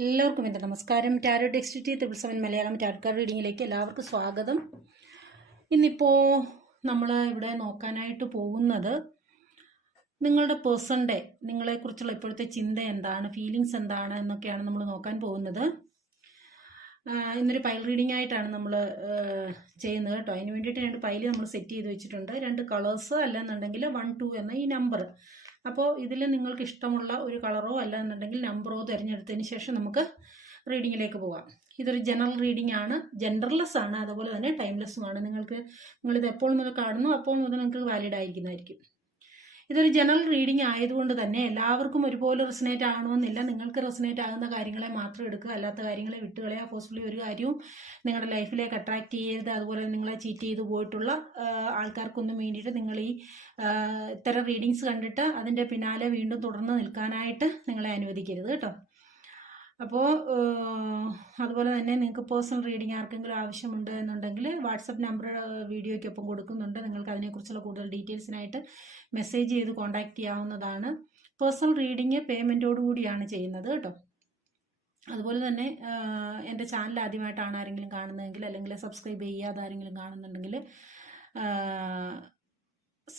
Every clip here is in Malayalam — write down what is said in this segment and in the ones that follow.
എല്ലാവർക്കും എൻ്റെ നമസ്കാരം. Tarot text 777 Malayalam tarot card റീഡിങ്ങിലേക്ക് എല്ലാവർക്കും സ്വാഗതം. ഇന്നിപ്പോൾ നമ്മൾ ഇവിടെ നോക്കാനായിട്ട് പോകുന്നത് നിങ്ങളുടെ പേഴ്സണിൻ്റെ നിങ്ങളെക്കുറിച്ചുള്ള ഇപ്പോഴത്തെ ചിന്ത എന്താണ്, ഫീലിങ്സ് എന്താണ് എന്നൊക്കെയാണ് നമ്മൾ നോക്കാൻ പോകുന്നത്. ഇന്നൊരു പൈൽ റീഡിംഗ് ആയിട്ടാണ് നമ്മൾ ചെയ്യുന്നത് കേട്ടോ. അതിന് വേണ്ടിയിട്ട് 2 പൈല് നമ്മൾ സെറ്റ് ചെയ്ത് വെച്ചിട്ടുണ്ട്. 2 കളേഴ്സ് അല്ലെന്നുണ്ടെങ്കിൽ 1, 2 എന്ന ഈ നമ്പർ. അപ്പോൾ ഇതിൽ നിങ്ങൾക്ക് ഇഷ്ടമുള്ള ഒരു കളറോ അല്ലെന്നുണ്ടെങ്കിൽ നമ്പറോ തിരഞ്ഞെടുത്തതിന് ശേഷം നമുക്ക് റീഡിങ്ങിലേക്ക് പോകാം. ഇതൊരു ജനറൽ റീഡിംഗ് ആണ്, ജെൻഡർലെസ് ആണ്, അതുപോലെ തന്നെ ടൈംലെസ്സുമാണ്. നിങ്ങളിത് എപ്പോൾ മുതൽ കാണുന്നു അപ്പോൾ മുതൽ നിങ്ങൾക്ക് വാലിഡ് ആയിരിക്കുന്നതായിരിക്കും. ഇതൊരു ജനറൽ റീഡിംഗ് ആയതുകൊണ്ട് തന്നെ എല്ലാവർക്കും ഒരുപോലെ റെസനേറ്റ് ആകണമെന്നില്ല. നിങ്ങൾക്ക് റെസനേറ്റ് ആകുന്ന കാര്യങ്ങളെ മാത്രം എടുക്കുക, അല്ലാത്ത കാര്യങ്ങളെ വിട്ടുകളയുക. ഫോഴ്സ്ഫുള്ളി ഒരു കാര്യവും നിങ്ങളുടെ ലൈഫിലേക്ക് അട്രാക്റ്റ് ചെയ്യരുത്. അതുപോലെ നിങ്ങളെ ചീറ്റ് ചെയ്തു പോയിട്ടുള്ള ആൾക്കാർക്കൊന്നും വേണ്ടിയിട്ട് നിങ്ങൾ ഈ ഇത്തരം റീഡിങ്സ് കണ്ടിട്ട് അതിൻ്റെ പിന്നാലെ വീണ്ടും തുടർന്ന് നിൽക്കാനായിട്ട് നിങ്ങളെ അനുവദിക്കരുത് കേട്ടോ. അപ്പോൾ അതുപോലെ തന്നെ നിങ്ങൾക്ക് പേഴ്സണൽ റീഡിംഗ് ആർക്കെങ്കിലും ആവശ്യമുണ്ട് എന്നുണ്ടെങ്കിൽ വാട്സപ്പ് നമ്പർ വീഡിയോയ്ക്കൊപ്പം കൊടുക്കുന്നുണ്ട്. നിങ്ങൾക്ക് അതിനെക്കുറിച്ചുള്ള കൂടുതൽ ഡീറ്റെയിൽസിനായിട്ട് മെസ്സേജ് ചെയ്ത് കോൺടാക്റ്റ് ചെയ്യാവുന്നതാണ്. പേഴ്സണൽ റീഡിങ് പേയ്മെൻറ്റോടുകൂടിയാണ് ചെയ്യുന്നത് കേട്ടോ. അതുപോലെ തന്നെ എൻ്റെ ചാനൽ ആദ്യമായിട്ടാണ് ആരെങ്കിലും കാണുന്നതെങ്കിൽ, അല്ലെങ്കിൽ സബ്സ്ക്രൈബ് ചെയ്യാതെ ആരെങ്കിലും കാണുന്നുണ്ടെങ്കിൽ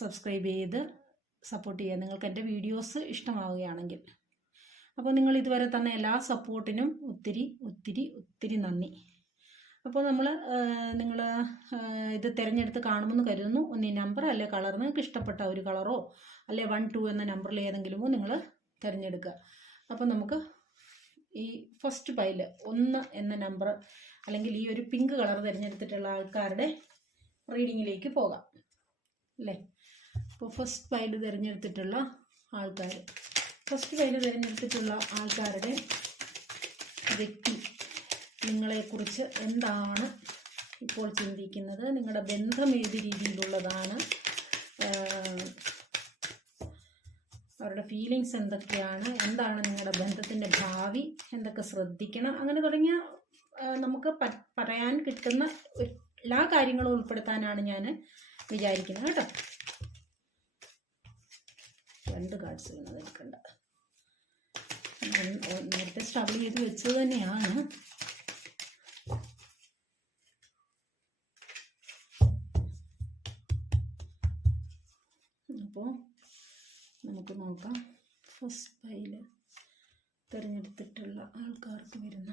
സബ്സ്ക്രൈബ് ചെയ്ത് സപ്പോർട്ട് ചെയ്യുക, നിങ്ങൾക്ക് എൻ്റെ വീഡിയോസ് ഇഷ്ടമാവുകയാണെങ്കിൽ. അപ്പോൾ നിങ്ങൾ ഇതുവരെ തന്ന എല്ലാ സപ്പോർട്ടിനും ഒത്തിരി ഒത്തിരി ഒത്തിരി നന്ദി. അപ്പോൾ നിങ്ങൾ ഇത് തിരഞ്ഞെടുത്ത് കാണുമെന്ന് കരുതുന്നു. ഒന്നീ നമ്പർ അല്ലെ കളർ, നിങ്ങൾക്ക് ഇഷ്ടപ്പെട്ട ഒരു കളറോ അല്ലെ 1, 2 എന്ന നമ്പറിൽ ഏതെങ്കിലുമോ നിങ്ങൾ തിരഞ്ഞെടുക്കുക. അപ്പോൾ നമുക്ക് ഈ ഫസ്റ്റ് പൈല് 1 എന്ന നമ്പർ അല്ലെങ്കിൽ ഈ ഒരു പിങ്ക് കളർ തിരഞ്ഞെടുത്തിട്ടുള്ള ആൾക്കാരുടെ റീഡിങ്ങിലേക്ക് പോകാം അല്ലേ. അപ്പോൾ ഫസ്റ്റ് പൈല് തിരഞ്ഞെടുത്തിട്ടുള്ള ആൾക്കാരുടെ വ്യക്തി നിങ്ങളെക്കുറിച്ച് എന്താണ് ഇപ്പോൾ ചിന്തിക്കുന്നത്, നിങ്ങളുടെ ബന്ധം ഏത് രീതിയിലുള്ളതാണ്, അവരുടെ ഫീലിങ്സ് എന്തൊക്കെയാണ്, എന്താണ് നിങ്ങളുടെ ബന്ധത്തിൻ്റെ ഭാവി, എന്തൊക്കെ ശ്രദ്ധിക്കണം, അങ്ങനെ തുടങ്ങിയ നമുക്ക് പറയാൻ കിട്ടുന്ന എല്ലാ കാര്യങ്ങളും ഉൾപ്പെടുത്താനാണ് ഞാൻ വിചാരിക്കുന്നത് കേട്ടോ. 2 കാർഡ്സ് വീണത് എടുക്കണ്ട, നേരത്തെ സ്ട്രഗിൾ ചെയ്ത് വെച്ചത് തന്നെയാണ്. അപ്പോൾ നമുക്ക് നോക്കാം ഫസ്റ്റ് പൈല് തിരഞ്ഞെടുത്തിട്ടുള്ള ആൾക്കാർക്ക് വരുന്ന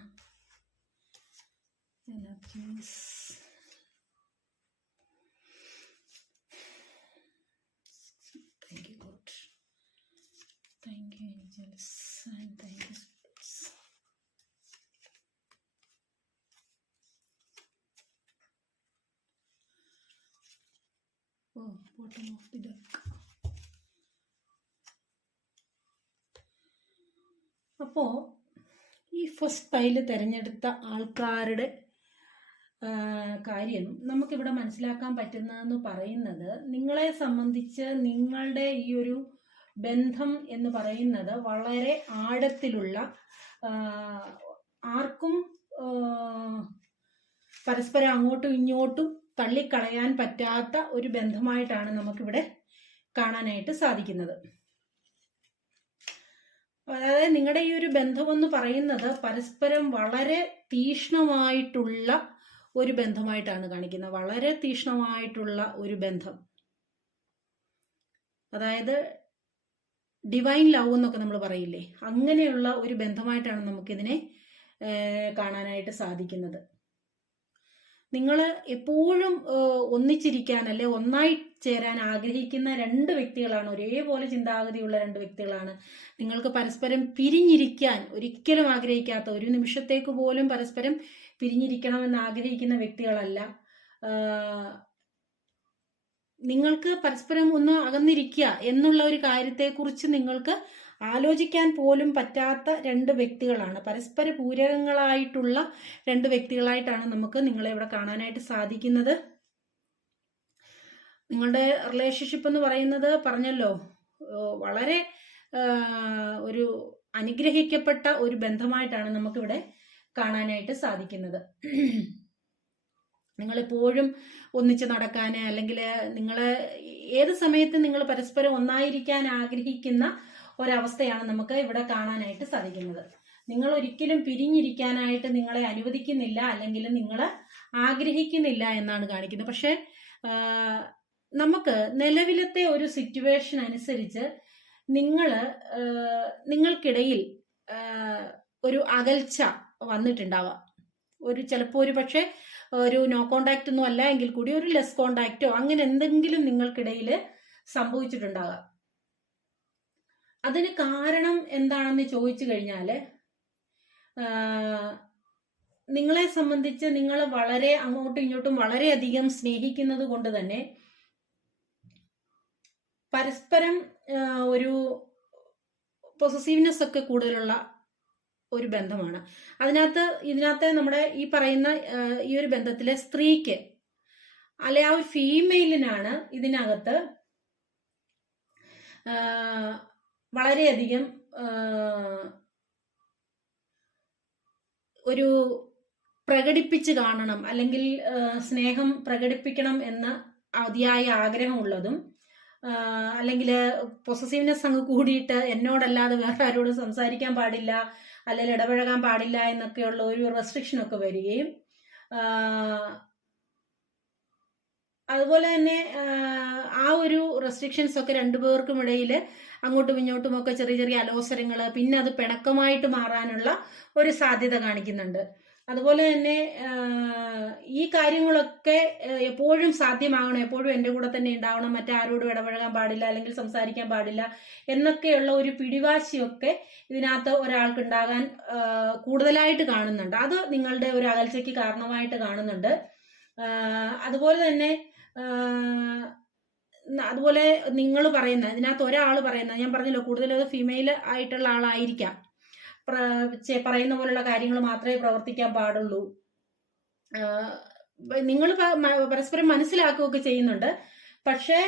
energies. Thank you God, thank you angels and thank you spirits. Oh, bottom of the deck. അപ്പോൾ ഈ ഫസ്റ്റ് പൈല് തിരഞ്ഞെടുത്ത ആൾക്കാരുടെ കാര്യം നമുക്കിവിടെ മനസ്സിലാക്കാൻ പറ്റുന്നതെന്ന് പറയുന്നത്, നിങ്ങളെ സംബന്ധിച്ച് നിങ്ങളുടെ ഈ ഒരു ബന്ധം എന്ന് പറയുന്നത് വളരെ ആഴത്തിലുള്ള, ആർക്കും പരസ്പരം അങ്ങോട്ടും ഇങ്ങോട്ടും തള്ളിക്കളയാൻ പറ്റാത്ത ഒരു ബന്ധമായിട്ടാണ് നമുക്കിവിടെ കാണാനായിട്ട് സാധിക്കുന്നത്. അതായത് നിങ്ങളുടെ ഈ ഒരു ബന്ധമെന്ന് പറയുന്നത് പരസ്പരം വളരെ തീക്ഷ്ണമായിട്ടുള്ള ഒരു ബന്ധമായിട്ടാണ് കാണിക്കുന്നത്. വളരെ തീക്ഷ്ണമായിട്ടുള്ള ഒരു ബന്ധം, അതായത് ഡിവൈൻ ലവ് എന്നൊക്കെ നമ്മൾ പറയില്ലേ, അങ്ങനെയുള്ള ഒരു ബന്ധമായിട്ടാണ് നമുക്കിതിനെ കാണാനായിട്ട് സാധിക്കുന്നത്. നിങ്ങൾ എപ്പോഴും ഒന്നിച്ചിരിക്കാൻ അല്ലെ ഒന്നായി ചേരാൻ ആഗ്രഹിക്കുന്ന 2 വ്യക്തികളാണ്, ഒരേപോലെ ചിന്താഗതിയുള്ള 2 വ്യക്തികളാണ്. നിങ്ങൾക്ക് പരസ്പരം പിരിഞ്ഞിരിക്കാൻ ഒരിക്കലും ആഗ്രഹിക്കാത്ത, ഒരു നിമിഷത്തേക്ക് പോലും പരസ്പരം പിരിഞ്ഞിരിക്കണമെന്ന് ആഗ്രഹിക്കുന്ന വ്യക്തികളല്ല. നിങ്ങൾക്ക് പരസ്പരം ഒന്ന് അകന്നിരിക്കുക എന്നുള്ള ഒരു കാര്യത്തെക്കുറിച്ച് നിങ്ങൾക്ക് ആലോചിക്കാൻ പോലും പറ്റാത്ത 2 വ്യക്തികളാണ്. പരസ്പര പൂരകങ്ങളായിട്ടുള്ള 2 വ്യക്തികളായിട്ടാണ് നമുക്ക് നിങ്ങളെ ഇവിടെ കാണാനായിട്ട് സാധിക്കുന്നത്. നിങ്ങളുടെ റിലേഷൻഷിപ്പ് എന്ന് പറയുന്നത് പറഞ്ഞല്ലോ, വളരെ ഒരു അനുഗ്രഹിക്കപ്പെട്ട ഒരു ബന്ധമായിട്ടാണ് നമുക്കിവിടെ കാണാനായിട്ട് സാധിക്കുന്നത്. നിങ്ങളെപ്പോഴും ഒന്നിച്ച് നടക്കാൻ, അല്ലെങ്കിൽ ഏത് സമയത്തും നിങ്ങൾ പരസ്പരം ഒന്നായിരിക്കാൻ ആഗ്രഹിക്കുന്ന ഒരവസ്ഥയാണ് നമുക്ക് ഇവിടെ കാണാനായിട്ട് സാധിക്കുന്നത്. നിങ്ങൾ ഒരിക്കലും പിരിഞ്ഞിരിക്കാനായിട്ട് നിങ്ങളെ അനുവദിക്കുന്നില്ല, അല്ലെങ്കിൽ നിങ്ങൾ ആഗ്രഹിക്കുന്നില്ല എന്നാണ് കാണിക്കുന്നത്. പക്ഷെ നമുക്ക് നിലവിലത്തെ ഒരു സിറ്റുവേഷൻ അനുസരിച്ച് നിങ്ങൾക്കിടയിൽ ഒരു അകൽച്ച വന്നിട്ടുണ്ടാവാം. ചിലപ്പോൾ ഒരു പക്ഷെ ഒരു നോ കോണ്ടാക്ട് ഒന്നും അല്ല എങ്കിൽ കൂടി ഒരു ലെസ് കോണ്ടാക്റ്റോ അങ്ങനെ എന്തെങ്കിലും നിങ്ങൾക്കിടയിൽ സംഭവിച്ചിട്ടുണ്ടാകാം. അതിന് കാരണം എന്താണെന്ന് ചോദിച്ചു കഴിഞ്ഞാൽ, നിങ്ങളെ സംബന്ധിച്ച് നിങ്ങൾ വളരെ അങ്ങോട്ടും ഇങ്ങോട്ടും വളരെയധികം സ്നേഹിക്കുന്നത് കൊണ്ട് തന്നെ പരസ്പരം ഒരു പൊസസീവ്നെസ് ഒക്കെ കൂടുതലുള്ള ഒരു ബന്ധമാണ്. ഇതിനകത്ത് നമ്മുടെ ഈ പറയുന്ന ഈ ഒരു ബന്ധത്തിലെ സ്ത്രീക്ക് അല്ലെ ആ ഒരു ഫീമെയിലിനാണ് ഇതിനകത്ത് വളരെയധികം ഒരു പ്രകടിപ്പിച്ച് കാണണം, അല്ലെങ്കിൽ സ്നേഹം പ്രകടിപ്പിക്കണം എന്ന അതിയായ ആഗ്രഹമുള്ളതും, അല്ലെങ്കിൽ പൊസസീവ്നെസ് അങ്ങ് കൂടിയിട്ട് എന്നോടല്ലാതെ വേറെ ആരോടും സംസാരിക്കാൻ പാടില്ല, അല്ലെങ്കിൽ ഇടപഴകാൻ പാടില്ല എന്നൊക്കെയുള്ള ഒരു റെസ്ട്രിക്ഷനൊക്കെ വരികയും, അതുപോലെ തന്നെ ആ ഒരു റെസ്ട്രിക്ഷൻസ് ഒക്കെ രണ്ടുപേർക്കും ഇടയിൽ അങ്ങോട്ടും ഇങ്ങോട്ടും ഒക്കെ ചെറിയ ചെറിയ അലോസരങ്ങൾ, പിന്നെ അത് പിണക്കമായിട്ട് മാറാനുള്ള ഒരു സാധ്യത കാണിക്കുന്നുണ്ട്. അതുപോലെ തന്നെ ഈ കാര്യങ്ങളൊക്കെ എപ്പോഴും സാധ്യമാകണം, എപ്പോഴും എൻ്റെ കൂടെ തന്നെ ഉണ്ടാവണം, മറ്റാരോടും ഇടപഴകാൻ പാടില്ല, അല്ലെങ്കിൽ സംസാരിക്കാൻ പാടില്ല എന്നൊക്കെയുള്ള ഒരു പിടിവാശിയൊക്കെ ഇതിനകത്ത് ഒരാൾക്ക് ഉണ്ടാകാൻ കൂടുതലായിട്ട് കാണുന്നുണ്ട്. അത് നിങ്ങളുടെ ഒരു അകൽച്ചയ്ക്ക് കാരണമായിട്ട് കാണുന്നുണ്ട്. അതുപോലെ നിങ്ങൾ പറയുന്ന ഇതിനകത്ത് ഒരാൾ പറയുന്ന, ഞാൻ പറഞ്ഞല്ലോ കൂടുതലും അത് ഫീമെയിൽ ആയിട്ടുള്ള ആളായിരിക്കാം, പറയുന്ന പോലുള്ള കാര്യങ്ങൾ മാത്രമേ പ്രവർത്തിക്കാൻ പാടുള്ളൂ. നിങ്ങൾ പരസ്പരം മനസ്സിലാക്കുകയൊക്കെ ചെയ്യുന്നുണ്ട്. പക്ഷെ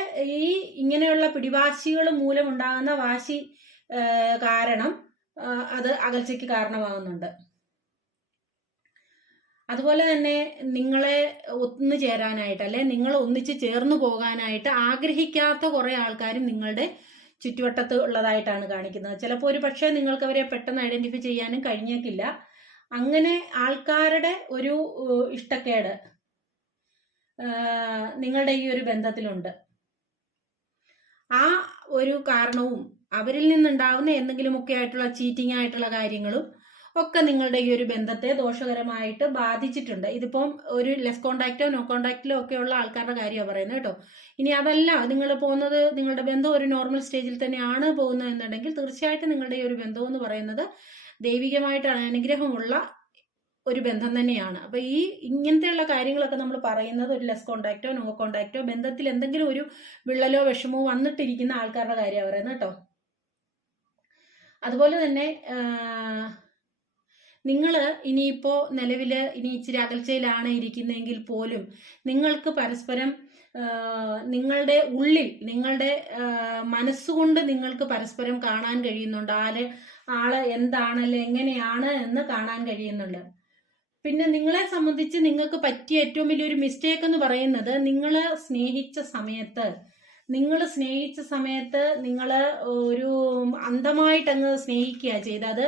ഇങ്ങനെയുള്ള പിടിവാശികൾ മൂലമുണ്ടാകുന്ന വാശി കാരണം അത് അകൽച്ചയ്ക്ക് കാരണമാകുന്നുണ്ട്. അതുപോലെ തന്നെ നിങ്ങളെ ഒന്നു ചേരാനായിട്ട്, അല്ലെ നിങ്ങൾ ഒന്നിച്ച് ചേർന്നു പോകാനായിട്ട് ആഗ്രഹിക്കാത്ത കുറെ ആൾക്കാരും നിങ്ങളുടെ ചുറ്റുവട്ടത്ത് ഉള്ളതായിട്ടാണ് കാണിക്കുന്നത്. ചിലപ്പോൾ ഒരു പക്ഷേ നിങ്ങൾക്ക് അവരെ പെട്ടെന്ന് ഐഡന്റിഫൈ ചെയ്യാനും കഴിഞ്ഞേക്കില്ല. അങ്ങനെ ആൾക്കാരുടെ ഒരു ഇഷ്ടക്കേട് നിങ്ങളുടെ ഈ ഒരു ബന്ധത്തിലുണ്ട്. ആ ഒരു കാരണവും അവരിൽ നിന്നുണ്ടാവുന്ന എന്തെങ്കിലുമൊക്കെ ആയിട്ടുള്ള ചീറ്റിംഗ് ആയിട്ടുള്ള കാര്യങ്ങളും ഒക്കെ നിങ്ങളുടെ ഈ ഒരു ബന്ധത്തെ ദോഷകരമായിട്ട് ബാധിച്ചിട്ടുണ്ട്. ഇതിപ്പം ഒരു ലെസ് കോണ്ടാക്റ്റോ നോ കോണ്ടാക്റ്റിലോ ഒക്കെ ഉള്ള ആൾക്കാരുടെ കാര്യമാണ് പറയുന്നത് കേട്ടോ. ഇനി അതല്ല നിങ്ങൾ പോകുന്നത്, നിങ്ങളുടെ ബന്ധം ഒരു നോർമൽ സ്റ്റേജിൽ തന്നെയാണ് പോകുന്നത് എന്നുണ്ടെങ്കിൽ തീർച്ചയായിട്ടും നിങ്ങളുടെ ഈ ഒരു ബന്ധം എന്ന് പറയുന്നത് ദൈവികമായിട്ട് അനുഗ്രഹമുള്ള ഒരു ബന്ധം തന്നെയാണ്. അപ്പൊ ഇങ്ങനത്തെയുള്ള കാര്യങ്ങളൊക്കെ നമ്മൾ പറയുന്നത് ഒരു ലെസ് കോണ്ടാക്റ്റോ നോ കോണ്ടാക്റ്റോ ബന്ധത്തിൽ എന്തെങ്കിലും ഒരു വിള്ളലോ വിഷമോ വന്നിട്ടിരിക്കുന്ന ആൾക്കാരുടെ കാര്യമാണ് പറയുന്നത് കേട്ടോ. അതുപോലെ തന്നെ നിങ്ങൾ ഇനിയിപ്പോ നിലവില് ഇനി ഇച്ചിരി അകൽച്ചയിലാണ് ഇരിക്കുന്നതെങ്കിൽ പോലും നിങ്ങൾക്ക് പരസ്പരം നിങ്ങളുടെ ഉള്ളിൽ, നിങ്ങളുടെ മനസ്സുകൊണ്ട് നിങ്ങൾക്ക് പരസ്പരം കാണാൻ കഴിയുന്നുണ്ട്. ആള് എന്താണല്ലേ, എങ്ങനെയാണ് എന്ന് കാണാൻ കഴിയുന്നുണ്ട്. പിന്നെ നിങ്ങളെ സംബന്ധിച്ച് നിങ്ങൾക്ക് പറ്റിയ ഏറ്റവും വലിയൊരു മിസ്റ്റേക്ക് എന്ന് പറയുന്നത്, നിങ്ങൾ സ്നേഹിച്ച സമയത്ത് നിങ്ങൾ ഒരു അന്ധമായിട്ടങ്ങ് സ്നേഹിക്കുക ചെയ്ത്, അത്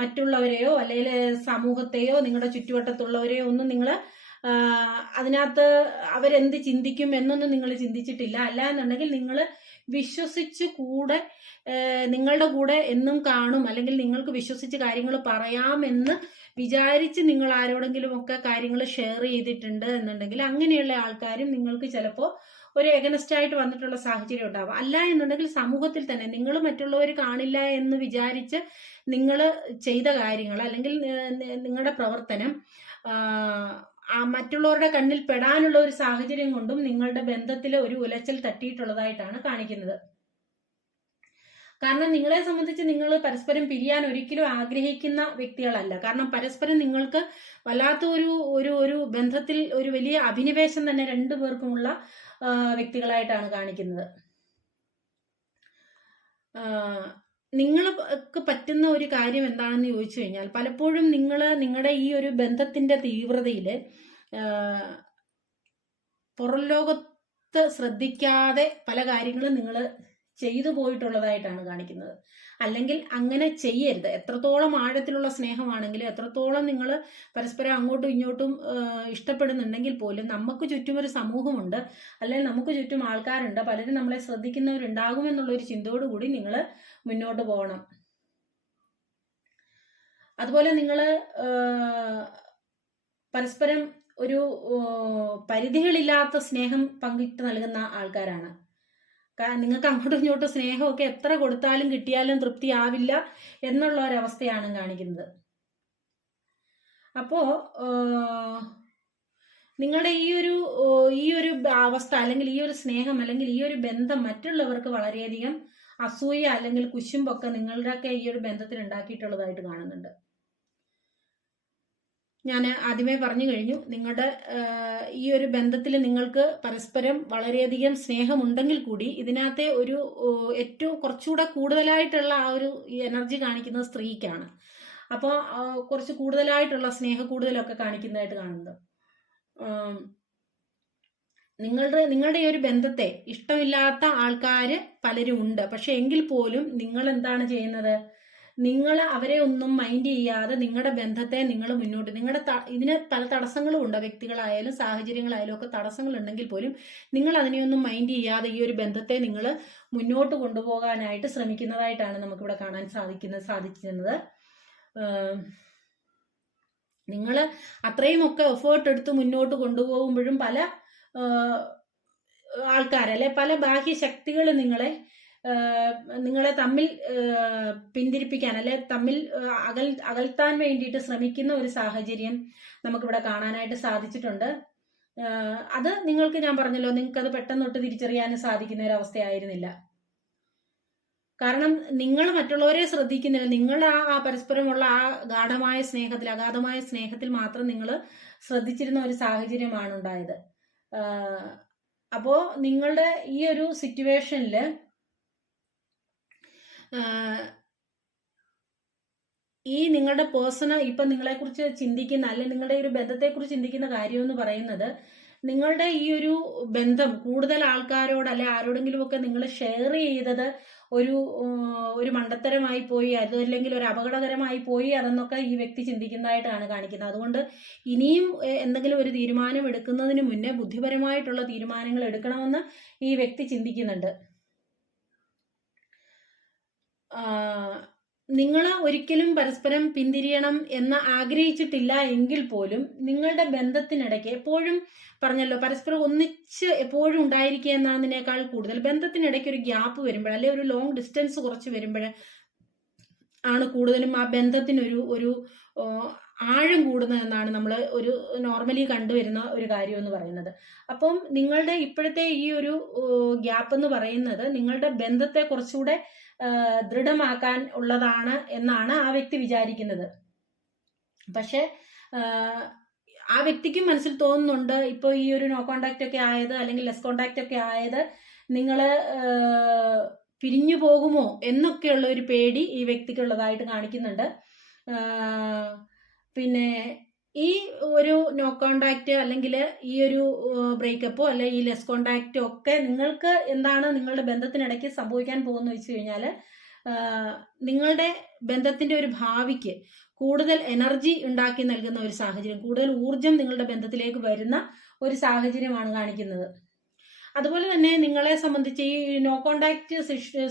മറ്റുള്ളവരെയോ അല്ലെങ്കിൽ സമൂഹത്തെയോ നിങ്ങളുടെ ചുറ്റുവട്ടത്തുള്ളവരെയോ ഒന്നും നിങ്ങൾ അതിനകത്ത് അവരെന്ത് ചിന്തിക്കും എന്നൊന്നും നിങ്ങൾ ചിന്തിച്ചിട്ടില്ല. അല്ല എന്നുണ്ടെങ്കിൽ നിങ്ങൾ വിശ്വസിച്ച് നിങ്ങളുടെ കൂടെ എന്നും കാണും, അല്ലെങ്കിൽ നിങ്ങൾക്ക് വിശ്വസിച്ച് കാര്യങ്ങൾ പറയാമെന്ന് വിചാരിച്ച് നിങ്ങൾ ആരോടെങ്കിലും ഒക്കെ കാര്യങ്ങൾ ഷെയർ ചെയ്തിട്ടുണ്ട് എന്നുണ്ടെങ്കിൽ അങ്ങനെയുള്ള ആൾക്കാരും നിങ്ങൾക്ക് ചിലപ്പോൾ ഒരു എഗനസ്റ്റ് ആയിട്ട് വന്നിട്ടുള്ള സാഹചര്യം ഉണ്ടാവും. അല്ല എന്നുണ്ടെങ്കിൽ സമൂഹത്തിൽ തന്നെ നിങ്ങൾ മറ്റുള്ളവർ കാണില്ല എന്ന് വിചാരിച്ച് നിങ്ങൾ ചെയ്ത കാര്യങ്ങൾ അല്ലെങ്കിൽ നിങ്ങളുടെ പ്രവർത്തനം മറ്റുള്ളവരുടെ കണ്ണിൽ പെടാനുള്ള ഒരു സാഹചര്യം കൊണ്ടും നിങ്ങളുടെ ബന്ധത്തിൽ ഒരു ഉലച്ചിൽ തട്ടിയിട്ടുള്ളതായിട്ടാണ് കാണിക്കുന്നത്. കാരണം നിങ്ങളെ സംബന്ധിച്ച് നിങ്ങൾ പരസ്പരം പിരിയാൻ ഒരിക്കലും ആഗ്രഹിക്കുന്ന വ്യക്തികളല്ല. കാരണം പരസ്പരം നിങ്ങൾക്ക് വല്ലാത്ത ഒരു ബന്ധത്തിൽ ഒരു വലിയ അഭിനിവേശം തന്നെ രണ്ടുപേർക്കുമുള്ള വ്യക്തികളായിട്ടാണ് കാണിക്കുന്നത്. നിങ്ങൾക്ക് പറ്റുന്ന ഒരു കാര്യം എന്താണെന്ന് ചോദിച്ചു കഴിഞ്ഞാൽ, പലപ്പോഴും നിങ്ങളുടെ ഈ ഒരു ബന്ധത്തിന്റെ തീവ്രതയിൽ പുറം ലോകത്ത് ശ്രദ്ധിക്കാതെ പല കാര്യങ്ങളും നിങ്ങൾ ചെയ്തു പോയിട്ടുള്ളതായിട്ടാണ് കാണിക്കുന്നത്. അല്ലെങ്കിൽ അങ്ങനെ ചെയ്യരുത്. എത്രത്തോളം ആഴത്തിലുള്ള സ്നേഹമാണെങ്കിലും, എത്രത്തോളം നിങ്ങൾ പരസ്പരം അങ്ങോട്ടും ഇങ്ങോട്ടും ഇഷ്ടപ്പെടുന്നുണ്ടെങ്കിൽ പോലും നമുക്ക് ചുറ്റും ഒരു സമൂഹമുണ്ട്, അല്ലെങ്കിൽ നമുക്ക് ചുറ്റും ആൾക്കാരുണ്ട്, പലരും നമ്മളെ ശ്രദ്ധിക്കുന്നവരുണ്ടാകുമെന്നുള്ളൊരു ചിന്തയോടുകൂടി നിങ്ങൾ മുന്നോട്ട് പോകണം. അതുപോലെ നിങ്ങൾ പരസ്പരം ഒരു പരിധികളില്ലാത്ത സ്നേഹം പങ്കിട്ട് നൽകുന്ന ആൾക്കാരാണ്. നിങ്ങൾക്ക് അങ്ങോട്ടും ഇങ്ങോട്ടും സ്നേഹമൊക്കെ എത്ര കൊടുത്താലും കിട്ടിയാലും തൃപ്തിയാവില്ല എന്നുള്ള ഒരവസ്ഥയാണ് കാണിക്കുന്നത്. അപ്പോ നിങ്ങളുടെ ഈ ഒരു അവസ്ഥ, അല്ലെങ്കിൽ ഈ ഒരു സ്നേഹം, അല്ലെങ്കിൽ ഈ ഒരു ബന്ധം മറ്റുള്ളവർക്ക് വളരെയധികം അസൂയ അല്ലെങ്കിൽ കുശുമ്പൊക്കെ നിങ്ങളുടെയൊക്കെ ഈ ഒരു ബന്ധത്തിൽ ഉണ്ടാക്കിയിട്ടുള്ളതായിട്ട് കാണുന്നുണ്ട്. ഞാൻ ആദ്യമേ പറഞ്ഞു കഴിഞ്ഞു, നിങ്ങളുടെ ഈ ഒരു ബന്ധത്തിൽ നിങ്ങൾക്ക് പരസ്പരം വളരെയധികം സ്നേഹമുണ്ടെങ്കിൽ കൂടി ഇതിനകത്തെ ഒരു ഏറ്റവും കുറച്ചുകൂടെ കൂടുതലായിട്ടുള്ള ആ ഒരു എനർജി കാണിക്കുന്നത് സ്ത്രീക്കാണ്. അപ്പോൾ കുറച്ച് കൂടുതലായിട്ടുള്ള സ്നേഹ കൂടുതലൊക്കെ കാണിക്കുന്നതായിട്ട് കാണുന്നത്. നിങ്ങളുടെ ഈ ഒരു ബന്ധത്തെ ഇഷ്ടമില്ലാത്ത ആൾക്കാർ പലരും ഉണ്ട്. പക്ഷെ എങ്കിൽ പോലും നിങ്ങൾ എന്താണ് ചെയ്യുന്നത്? നിങ്ങൾ അവരെ ഒന്നും മൈൻഡ് ചെയ്യാതെ നിങ്ങളുടെ ബന്ധത്തെ നിങ്ങൾ മുന്നോട്ട്, ഇതിന് പല തടസ്സങ്ങളും ഉണ്ട്. വ്യക്തികളായാലും സാഹചര്യങ്ങളായാലും ഒക്കെ തടസ്സങ്ങൾ ഉണ്ടെങ്കിൽ പോലും നിങ്ങൾ അതിനെയൊന്നും മൈൻഡ് ചെയ്യാതെ ഈ ഒരു ബന്ധത്തെ നിങ്ങൾ മുന്നോട്ട് കൊണ്ടുപോകാനായിട്ട് ശ്രമിക്കുന്നതായിട്ടാണ് നമുക്കിവിടെ കാണാൻ സാധിക്കുന്നത്. നിങ്ങൾ അത്രയും ഒക്കെ എഫേർട്ട് എടുത്ത് മുന്നോട്ട് കൊണ്ടുപോകുമ്പോഴും പല ആൾക്കാരല്ലെ, പല ബാഹ്യ ശക്തികൾ നിങ്ങളെ തമ്മിൽ പിന്തിരിപ്പിക്കാൻ, അല്ലെ തമ്മിൽ അകൽത്താൻ വേണ്ടിയിട്ട് ശ്രമിക്കുന്ന ഒരു സാഹചര്യം നമുക്കിവിടെ കാണാനായിട്ട് സാധിച്ചിട്ടുണ്ട്. അത് നിങ്ങൾക്ക്, ഞാൻ പറഞ്ഞല്ലോ, നിങ്ങൾക്കത് പെട്ടെന്നൊട്ട് തിരിച്ചറിയാനും സാധിക്കുന്ന ഒരു അവസ്ഥയായിരുന്നില്ല. കാരണം നിങ്ങൾ മറ്റുള്ളവരെ ശ്രദ്ധിക്കുന്നില്ല. നിങ്ങൾ ആ പരസ്പരമുള്ള ആ ഗാഢമായ സ്നേഹത്തിൽ, അഗാധമായ സ്നേഹത്തിൽ മാത്രം നിങ്ങൾ ശ്രദ്ധിച്ചിരുന്ന ഒരു സാഹചര്യമാണ് ഉണ്ടായത്. അപ്പോൾ നിങ്ങളുടെ ഈ ഒരു സിറ്റുവേഷനിൽ ഈ നിങ്ങളുടെ പേഴ്സണ് ഇപ്പം നിങ്ങളെക്കുറിച്ച് ചിന്തിക്കുന്ന, അല്ലെങ്കിൽ നിങ്ങളുടെ ഒരു ബന്ധത്തെക്കുറിച്ച് ചിന്തിക്കുന്ന കാര്യം എന്ന് പറയുന്നത്, നിങ്ങളുടെ ഈ ഒരു ബന്ധം കൂടുതൽ ആൾക്കാരോട് അല്ലെ ആരോടെങ്കിലുമൊക്കെ നിങ്ങൾ ഷെയർ ചെയ്തത് ഒരു മണ്ടത്തരമായി പോയി, അതല്ലെങ്കിൽ ഒരു അപകടകരമായി പോയി, അതെന്നൊക്കെ ഈ വ്യക്തി ചിന്തിക്കുന്നതായിട്ടാണ് കാണിക്കുന്നത്. അതുകൊണ്ട് ഇനിയും എന്തെങ്കിലും ഒരു തീരുമാനം എടുക്കുന്നതിന് മുന്നേ ബുദ്ധിപരമായിട്ടുള്ള തീരുമാനങ്ങൾ എടുക്കണമെന്ന് ഈ വ്യക്തി ചിന്തിക്കുന്നുണ്ട്. നിങ്ങൾ ഒരിക്കലും പരസ്പരം പിന്തിരിയണം എന്ന് ആഗ്രഹിച്ചിട്ടില്ല എങ്കിൽ പോലും നിങ്ങളുടെ ബന്ധത്തിനിടയ്ക്ക് എപ്പോഴും പറഞ്ഞല്ലോ, പരസ്പരം ഒന്നിച്ച് എപ്പോഴും ഉണ്ടായിരിക്കുക എന്നതിനേക്കാൾ കൂടുതൽ ബന്ധത്തിനിടയ്ക്ക് ഒരു ഗ്യാപ്പ് വരുമ്പോൾ, അല്ലെ ഒരു ലോങ് ഡിസ്റ്റൻസ് കുറച്ച് വരുമ്പോൾ ആണ് കൂടുതലും ആ ബന്ധത്തിനൊരു ആഴം കൂടുന്നതെന്നാണ് നമ്മൾ ഒരു നോർമലി കണ്ടുവരുന്ന ഒരു കാര്യം എന്ന് പറയുന്നത്. അപ്പം നിങ്ങളുടെ ഇപ്പോഴത്തെ ഈ ഒരു ഗ്യാപ്പ് എന്ന് പറയുന്നത് നിങ്ങളുടെ ബന്ധത്തെ കുറച്ചുകൂടെ ദൃഢമാക്കാൻ ഉള്ളതാണ് എന്നാണ് ആ വ്യക്തി വിചാരിക്കുന്നത്. പക്ഷെ ആ വ്യക്തിക്കും മനസ്സിൽ തോന്നുന്നുണ്ട്, ഇപ്പോൾ ഈ ഒരു നോ കോണ്ടാക്ട് ഒക്കെ ആയത്, അല്ലെങ്കിൽ ലെസ് കോണ്ടാക്ട് ഒക്കെ ആയത് നിങ്ങൾ പിരിഞ്ഞു പോകുമോ എന്നൊക്കെയുള്ള ഒരു പേടി ഈ വ്യക്തിക്കുള്ളതായിട്ട് കാണിക്കുന്നുണ്ട്. പിന്നെ ഈ ഒരു നോ കോണ്ടാക്ട്, അല്ലെങ്കിൽ ഈ ഒരു ബ്രേക്കപ്പോ, അല്ലെ ഈ ലെസ് കോണ്ടാക്റ്റോ ഒക്കെ നിങ്ങൾക്ക് എന്താണ് നിങ്ങളുടെ ബന്ധത്തിനിടയ്ക്ക് സംഭവിക്കാൻ പോകുന്ന വെച്ച് കഴിഞ്ഞാൽ, നിങ്ങളുടെ ബന്ധത്തിന്റെ ഒരു ഭാവിക്ക് കൂടുതൽ എനർജി ഉണ്ടാക്കി നൽകുന്ന ഒരു സാഹചര്യം, കൂടുതൽ ഊർജം നിങ്ങളുടെ ബന്ധത്തിലേക്ക് വരുന്ന ഒരു സാഹചര്യമാണ് കാണിക്കുന്നത്. അതുപോലെ തന്നെ നിങ്ങളെ സംബന്ധിച്ച് ഈ നോ കോണ്ടാക്ട്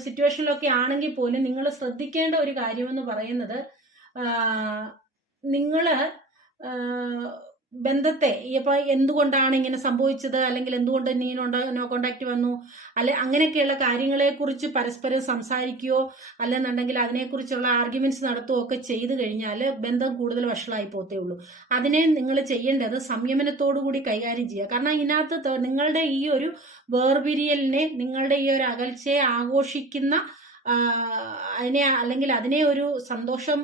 സിറ്റുവേഷനിലൊക്കെ ആണെങ്കിൽ പോലും നിങ്ങൾ ശ്രദ്ധിക്കേണ്ട ഒരു കാര്യമെന്ന് പറയുന്നത്, നിങ്ങൾ ബന്ധത്തെ ഇപ്പൊ എന്തുകൊണ്ടാണ് ഇങ്ങനെ സംഭവിച്ചത്, അല്ലെങ്കിൽ എന്തുകൊണ്ട് ഇങ്ങനെ നോ കോണ്ടാക്ട് വന്നു, അല്ലെ അങ്ങനെയൊക്കെയുള്ള കാര്യങ്ങളെ കുറിച്ച് പരസ്പരം സംസാരിക്കുകയോ അല്ലെന്നുണ്ടെങ്കിൽ അതിനെക്കുറിച്ചുള്ള ആർഗ്യുമെന്റ്സ് നടത്തുകയോ ഒക്കെ ചെയ്തു കഴിഞ്ഞാൽ ബന്ധം കൂടുതൽ വഷളായി പോത്തേ ഉള്ളൂ. അതിനെ നിങ്ങൾ ചെയ്യേണ്ടത് സംയമനത്തോടു കൂടി കൈകാര്യം ചെയ്യുക. കാരണം ഇതിനകത്ത് നിങ്ങളുടെ ഈ ഒരു വേർപിരിയലിനെ, നിങ്ങളുടെ ഈ ഒരു അകൽച്ചയെ ആഘോഷിക്കുന്ന, അതിനെ ഒരു സന്തോഷം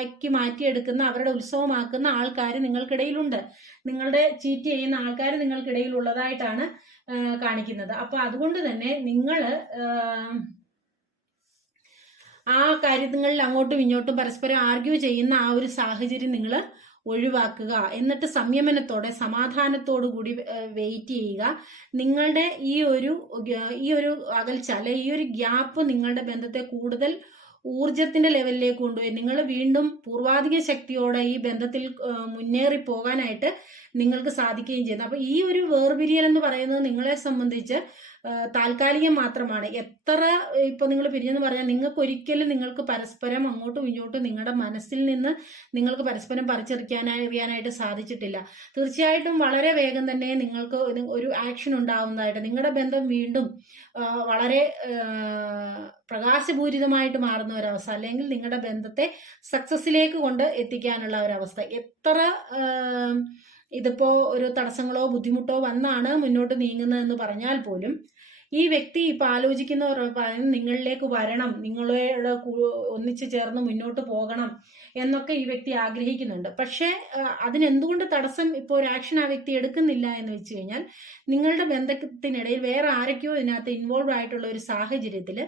ആക്കി മാറ്റിയെടുക്കുന്ന, അവരുടെ ഉത്സവമാക്കുന്ന ആൾക്കാർ നിങ്ങൾക്കിടയിലുണ്ട്. നിങ്ങളുടെ ചീറ്റ് ചെയ്യുന്ന ആൾക്കാർ നിങ്ങൾക്കിടയിൽ ഉള്ളതായിട്ടാണ് കാണിക്കുന്നത്. അപ്പൊ അതുകൊണ്ട് തന്നെ നിങ്ങൾ ആ കാര്യങ്ങളിൽ അങ്ങോട്ടും ഇങ്ങോട്ടും പരസ്പരം ആർഗ്യൂ ചെയ്യുന്ന ആ ഒരു സാഹചര്യം നിങ്ങൾ ഒഴിവാക്കുക. എന്നിട്ട് സംയമനത്തോടെ സമാധാനത്തോടു കൂടി വെയിറ്റ് ചെയ്യുക. നിങ്ങളുടെ ഈ ഒരു അകൽച്ച അല്ലെ ഈ ഒരു ഗ്യാപ്പ് നിങ്ങളുടെ ബന്ധത്തെ കൂടുതൽ ഊർജത്തിന്റെ ലെവലിലേക്ക് കൊണ്ടുപോയി നിങ്ങൾ വീണ്ടും പൂർവാധിക ശക്തിയോടെ ഈ ബന്ധത്തിൽ മുന്നേറി പോകാനായിട്ട് നിങ്ങൾക്ക് സാധിക്കുകയും ചെയ്യുന്നു. അപ്പൊ ഈ ഒരു വേർപിരിയൽ എന്ന് പറയുന്നത് നിങ്ങളെ സംബന്ധിച്ച് താൽക്കാലികം മാത്രമാണ്. എത്ര ഇപ്പൊ നിങ്ങൾ പിരിഞ്ഞെന്ന് പറഞ്ഞാൽ നിങ്ങൾക്ക് ഒരിക്കലും നിങ്ങൾക്ക് പരസ്പരം അങ്ങോട്ടും ഇങ്ങോട്ടും നിങ്ങളുടെ മനസ്സിൽ നിന്ന് നിങ്ങൾക്ക് പരസ്പരം പറിച്ചെറിയാനായിട്ട് സാധിച്ചിട്ടില്ല. തീർച്ചയായിട്ടും വളരെ വേഗം തന്നെ നിങ്ങൾക്ക് ഒരു ആക്ഷൻ ഉണ്ടാവുന്നതായിട്ട് നിങ്ങളുടെ ബന്ധം വീണ്ടും വളരെ പ്രകാശപൂരിതമായിട്ട് മാറുന്ന ഒരവസ്ഥ, അല്ലെങ്കിൽ നിങ്ങളുടെ ബന്ധത്തെ സക്സസിലേക്ക് കൊണ്ട് എത്തിക്കാനുള്ള ഒരവസ്ഥ. എത്ര ഇതിപ്പോ ഒരു തടസ്സങ്ങളോ ബുദ്ധിമുട്ടോ വന്നാണ് മുന്നോട്ട് നീങ്ങുന്നതെന്ന് പറഞ്ഞാൽ പോലും ഈ വ്യക്തി ഇപ്പൊ ആലോചിക്കുന്നവർ നിങ്ങളിലേക്ക് വരണം, നിങ്ങളോട് ഒന്നിച്ചു ചേർന്ന് മുന്നോട്ട് പോകണം എന്നൊക്കെ ഈ വ്യക്തി ആഗ്രഹിക്കുന്നുണ്ട്. പക്ഷെ അതിനെന്തുകൊണ്ട് തടസ്സം ഇപ്പോൾ ഒരു ആക്ഷൻ ആ വ്യക്തി എടുക്കുന്നില്ല എന്ന് വെച്ച് കഴിഞ്ഞാൽ നിങ്ങളുടെ ബന്ധത്തിനിടയിൽ വേറെ ആരൊക്കെയോ ഇതിനകത്ത് ഇൻവോൾവ് ആയിട്ടുള്ള ഒരു സാഹചര്യത്തിൽ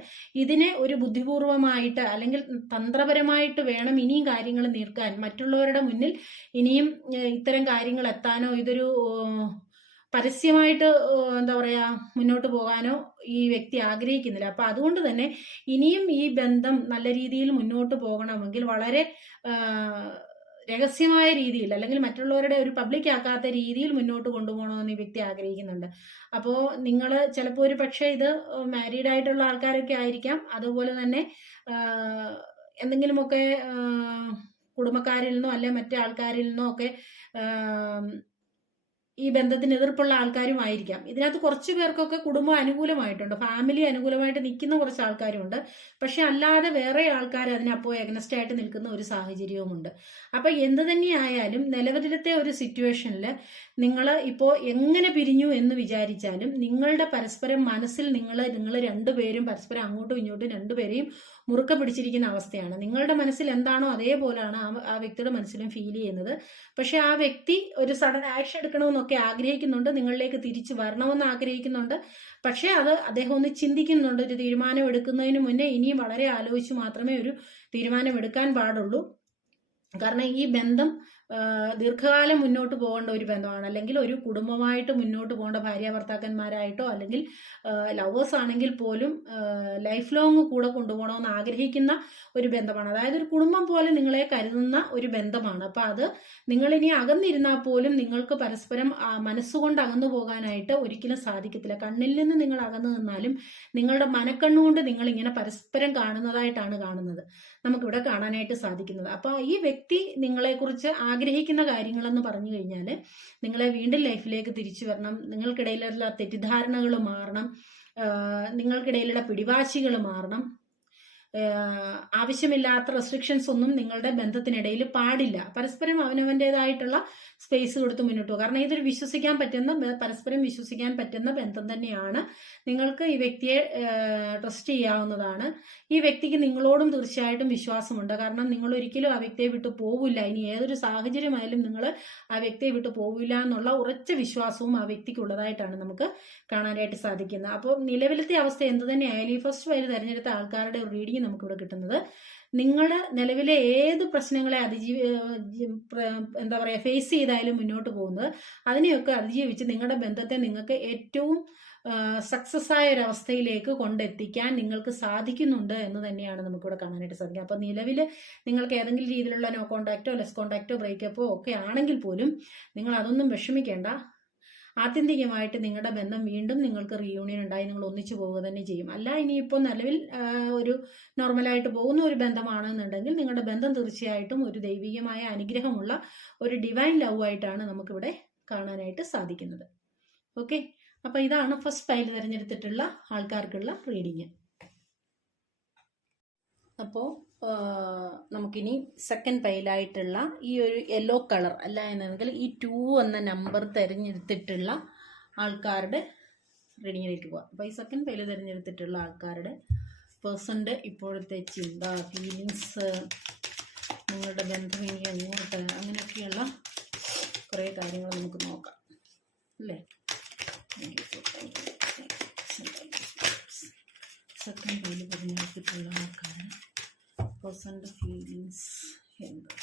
ഇതിനെ ഒരു ബുദ്ധിപൂർവമായിട്ട് അല്ലെങ്കിൽ തന്ത്രപരമായിട്ട് വേണം ഇനിയും കാര്യങ്ങൾ നീർക്കാൻ, മറ്റുള്ളവരുടെ മുന്നിൽ ഇനിയും ഇത്തരം കാര്യങ്ങൾ എത്താനോ ഇതൊരു പരസ്യമായിട്ട് എന്താ പറയാ മുന്നോട്ട് പോകാനോ ഈ വ്യക്തി ആഗ്രഹിക്കുന്നില്ല. അപ്പൊ അതുകൊണ്ട് തന്നെ ഇനിയും ഈ ബന്ധം നല്ല രീതിയിൽ മുന്നോട്ട് പോകണമെങ്കിൽ വളരെ രഹസ്യമായ രീതിയിൽ അല്ലെങ്കിൽ മറ്റുള്ളവരുടെ ഒരു പബ്ലിക് ആക്കാത്ത രീതിയിൽ മുന്നോട്ട് കൊണ്ടുപോകണമെന്ന് ഈ വ്യക്തി ആഗ്രഹിക്കുന്നുണ്ട്. അപ്പോൾ നിങ്ങൾ ചിലപ്പോൾ ഒരു പക്ഷേ ഇത് മാരീഡ് ആയിട്ടുള്ള ആൾക്കാരൊക്കെ ആയിരിക്കാം, അതുപോലെ തന്നെ എന്തെങ്കിലുമൊക്കെ കുടുംബക്കാരിൽ നിന്നോ അല്ലെ മറ്റു ആൾക്കാരിൽ നിന്നോ ഒക്കെ ഈ ബന്ധത്തിന് എതിർപ്പുള്ള ആൾക്കാരും ആയിരിക്കാം. ഇതിനകത്ത് കുറച്ചു പേർക്കൊക്കെ കുടുംബം അനുകൂലമായിട്ടുണ്ട്, ഫാമിലി അനുകൂലമായിട്ട് നിൽക്കുന്ന കുറച്ച് ആൾക്കാരുണ്ട്. പക്ഷെ അല്ലാതെ വേറെ ആൾക്കാർ അതിനപ്പോൾ എഗ്നസ്റ്റ് ആയിട്ട് നിൽക്കുന്ന ഒരു സാഹചര്യവുമുണ്ട്. അപ്പൊ എന്ത് തന്നെയായാലും നിലവിലത്തെ ഒരു സിറ്റുവേഷനിൽ നിങ്ങൾ ഇപ്പോൾ എങ്ങനെ പിരിഞ്ഞു എന്ന് വിചാരിച്ചാലും നിങ്ങളുടെ പരസ്പരം മനസ്സിൽ നിങ്ങൾ രണ്ടുപേരും പരസ്പരം അങ്ങോട്ടും ഇങ്ങോട്ടും രണ്ടുപേരെയും മുറുക്ക പിടിച്ചിരിക്കുന്ന അവസ്ഥയാണ്. നിങ്ങളുടെ മനസ്സിൽ എന്താണോ അതേപോലെയാണ് ആ വ്യക്തിയുടെ മനസ്സിലും ഫീൽ ചെയ്യുന്നത്. പക്ഷെ ആ വ്യക്തി ഒരു സഡൻ ആക്ഷൻ എടുക്കണമെന്നൊക്കെ ആഗ്രഹിക്കുന്നുണ്ട്, നിങ്ങളിലേക്ക് തിരിച്ചു വരണമെന്ന് ആഗ്രഹിക്കുന്നുണ്ട്. പക്ഷെ അത് അദ്ദേഹം ഒന്ന് ചിന്തിക്കുന്നുണ്ട്. ഒരു തീരുമാനം എടുക്കുന്നതിന് മുന്നേ ഇനിയും വളരെ ആലോചിച്ച് മാത്രമേ ഒരു തീരുമാനം എടുക്കാൻ പാടുള്ളൂ. കാരണം ഈ ബന്ധം ദീർഘകാലം മുന്നോട്ട് പോകേണ്ട ഒരു ബന്ധമാണ്, അല്ലെങ്കിൽ ഒരു കുടുംബമായിട്ട് മുന്നോട്ട് പോകേണ്ട ഭാര്യ ഭർത്താക്കന്മാരായിട്ടോ അല്ലെങ്കിൽ ലവേഴ്സ് ആണെങ്കിൽ പോലും ലൈഫ് ലോങ് കൂടെ കൊണ്ടുപോകണമെന്ന് ആഗ്രഹിക്കുന്ന ഒരു ബന്ധമാണ്. അതായത് ഒരു കുടുംബം പോലെ നിങ്ങളെ കരുതുന്ന ഒരു ബന്ധമാണ്. അപ്പൊ അത് നിങ്ങളിനി അകന്നിരുന്നാൽ പോലും നിങ്ങൾക്ക് പരസ്പരം മനസ്സുകൊണ്ട് അകന്നു പോകാനായിട്ട് ഒരിക്കലും സാധിക്കത്തില്ല. കണ്ണിൽ നിന്ന് നിങ്ങൾ അകന്നു നിന്നാലും നിങ്ങളുടെ മനക്കണ്ണുകൊണ്ട് നിങ്ങൾ ഇങ്ങനെ പരസ്പരം കാണുന്നതായിട്ടാണ് കാണുന്നത്, നമുക്കിവിടെ കാണാനായിട്ട് സാധിക്കുന്നത്. അപ്പൊ ഈ വ്യക്തി നിങ്ങളെക്കുറിച്ച് ആഗ്രഹിക്കുന്ന കാര്യങ്ങളെന്ന് പറഞ്ഞു കഴിഞ്ഞാൽ നിങ്ങളെ വീണ്ടും ലൈഫിലേക്ക് തിരിച്ചു വരണം, നിങ്ങൾക്കിടയിലുള്ള തെറ്റിദ്ധാരണകൾ മാറണം, നിങ്ങൾക്കിടയിലുള്ള പിടിവാശികൾ മാറണം, ആവശ്യമില്ലാത്ത റെസ്ട്രിക്ഷൻസ് ഒന്നും നിങ്ങളുടെ ബന്ധത്തിനിടയിൽ പാടില്ല. പരസ്പരം അവനവൻ്റെതായിട്ടുള്ള സ്പേസ് കൊടുത്ത് മുന്നോട്ട് പോകുക. കാരണം ഇതൊരു പരസ്പരം വിശ്വസിക്കാൻ പറ്റുന്ന ബന്ധം തന്നെയാണ്. നിങ്ങൾക്ക് ഈ വ്യക്തിയെ ട്രസ്റ്റ് ചെയ്യാവുന്നതാണ്. ഈ വ്യക്തിക്ക് നിങ്ങളോടും തീർച്ചയായിട്ടും വിശ്വാസമുണ്ട്. കാരണം നിങ്ങൾ ഒരിക്കലും ആ വ്യക്തിയെ വിട്ടു പോവില്ല, ഇനി ഏതൊരു സാഹചര്യമായാലും നിങ്ങൾ ആ വ്യക്തിയെ വിട്ടു പോവില്ല എന്നുള്ള ഉറച്ച വിശ്വാസവും ആ വ്യക്തിക്ക് ഉള്ളതായിട്ടാണ് നമുക്ക് കാണാനായിട്ട് സാധിക്കുന്നത്. അപ്പോൾ നിലവിലത്തെ അവസ്ഥ എന്ത് തന്നെയായാലും ഈ ഫസ്റ്റ് ഫയൽ തിരഞ്ഞെടുത്ത ആൾക്കാരുടെ ഒരു റീഡിങ് നമുക്കിവിടെ കിട്ടുന്നത് നിങ്ങൾ നിലവിലെ ഏത് പ്രശ്നങ്ങളെ ഫേസ് ചെയ്തായാലും മുന്നോട്ട് പോകുന്നത് അതിനെയൊക്കെ അതിജീവിച്ച് നിങ്ങളുടെ ബന്ധത്തെ നിങ്ങൾക്ക് ഏറ്റവും സക്സസ് ആയ ഒരു അവസ്ഥയിലേക്ക് കൊണ്ടെത്തിക്കാൻ നിങ്ങൾക്ക് സാധിക്കുന്നുണ്ട് എന്ന് തന്നെയാണ് നമുക്കിവിടെ കാണാനായിട്ട് സാധിക്കുക. അപ്പൊ നിലവിൽ നിങ്ങൾക്ക് ഏതെങ്കിലും രീതിയിലുള്ള നോ കോണ്ടാക്റ്റോ ലെസ് കോണ്ടാക്റ്റോ ബ്രേക്കപ്പോ ഒക്കെ ആണെങ്കിൽ പോലും നിങ്ങൾ അതൊന്നും വിഷമിക്കേണ്ട. ആത്യന്തികമായിട്ട് നിങ്ങളുടെ ബന്ധം വീണ്ടും നിങ്ങൾക്ക് റീയൂണിയൻ ഉണ്ടായി നിങ്ങൾ ഒന്നിച്ചു പോവുക തന്നെ ചെയ്യും. അല്ല ഇനിയിപ്പോൾ നിലവിൽ ഒരു നോർമലായിട്ട് പോകുന്ന ഒരു ബന്ധമാണെന്നുണ്ടെങ്കിൽ നിങ്ങളുടെ ബന്ധം തീർച്ചയായിട്ടും ഒരു ദൈവികമായ അനുഗ്രഹമുള്ള ഒരു ഡിവൈൻ ലവ് ആയിട്ടാണ് നമുക്കിവിടെ കാണാനായിട്ട് സാധിക്കുന്നത്. ഓക്കെ, അപ്പൊ ഇതാണ് ഫസ്റ്റ് ഫയൽ തിരഞ്ഞെടുത്തിട്ടുള്ള ആൾക്കാർക്കുള്ള റീഡിങ്. അപ്പോൾ നമുക്കിനി സെക്കൻഡ് ഫയലായിട്ടുള്ള ഈ ഒരു യെല്ലോ കളർ അല്ല എന്നെങ്കിൽ ഈ 2 എന്ന നമ്പർ തിരഞ്ഞെടുത്തിട്ടുള്ള ആൾക്കാരുടെ റീഡിങ്ങിലേക്ക് പോകാം. അപ്പോൾ ഈ സെക്കൻഡ് ഫയൽ തിരഞ്ഞെടുത്തിട്ടുള്ള ആൾക്കാരുടെ പേഴ്സൻ്റെ ഇപ്പോഴത്തെ ചിന്ത, ഫീലിങ്സ്, നിങ്ങളുടെ ബന്ധം ഇനി അങ്ങോട്ട്, അങ്ങനെയൊക്കെയുള്ള കുറേ കാര്യങ്ങൾ നമുക്ക് നോക്കാം അല്ലേ. സെക്കൻഡ് ഫയൽ തിരഞ്ഞെടുത്തിട്ടുള്ള ആൾക്കാരുടെ പേഴ്സൻ്റെ ഫീലിങ്സ് എന്താ,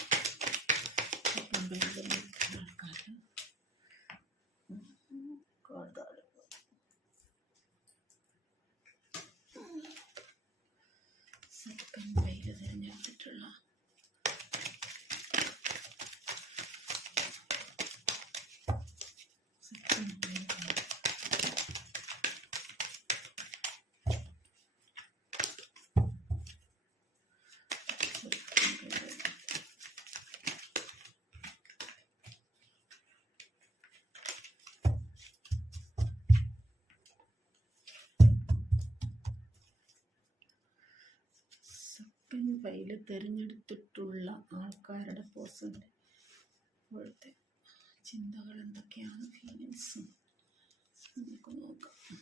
സെക്കൻഡ് ഫയൽ ഫയല് തിരഞ്ഞെടുത്തിട്ടുള്ള ആൾക്കാരുടെ പേഴ്സണൽ ഇപ്പോഴത്തെ ചിന്തകൾ എന്തൊക്കെയാണ്, ഫീലിങ്സ് നമുക്ക് നോക്കാം.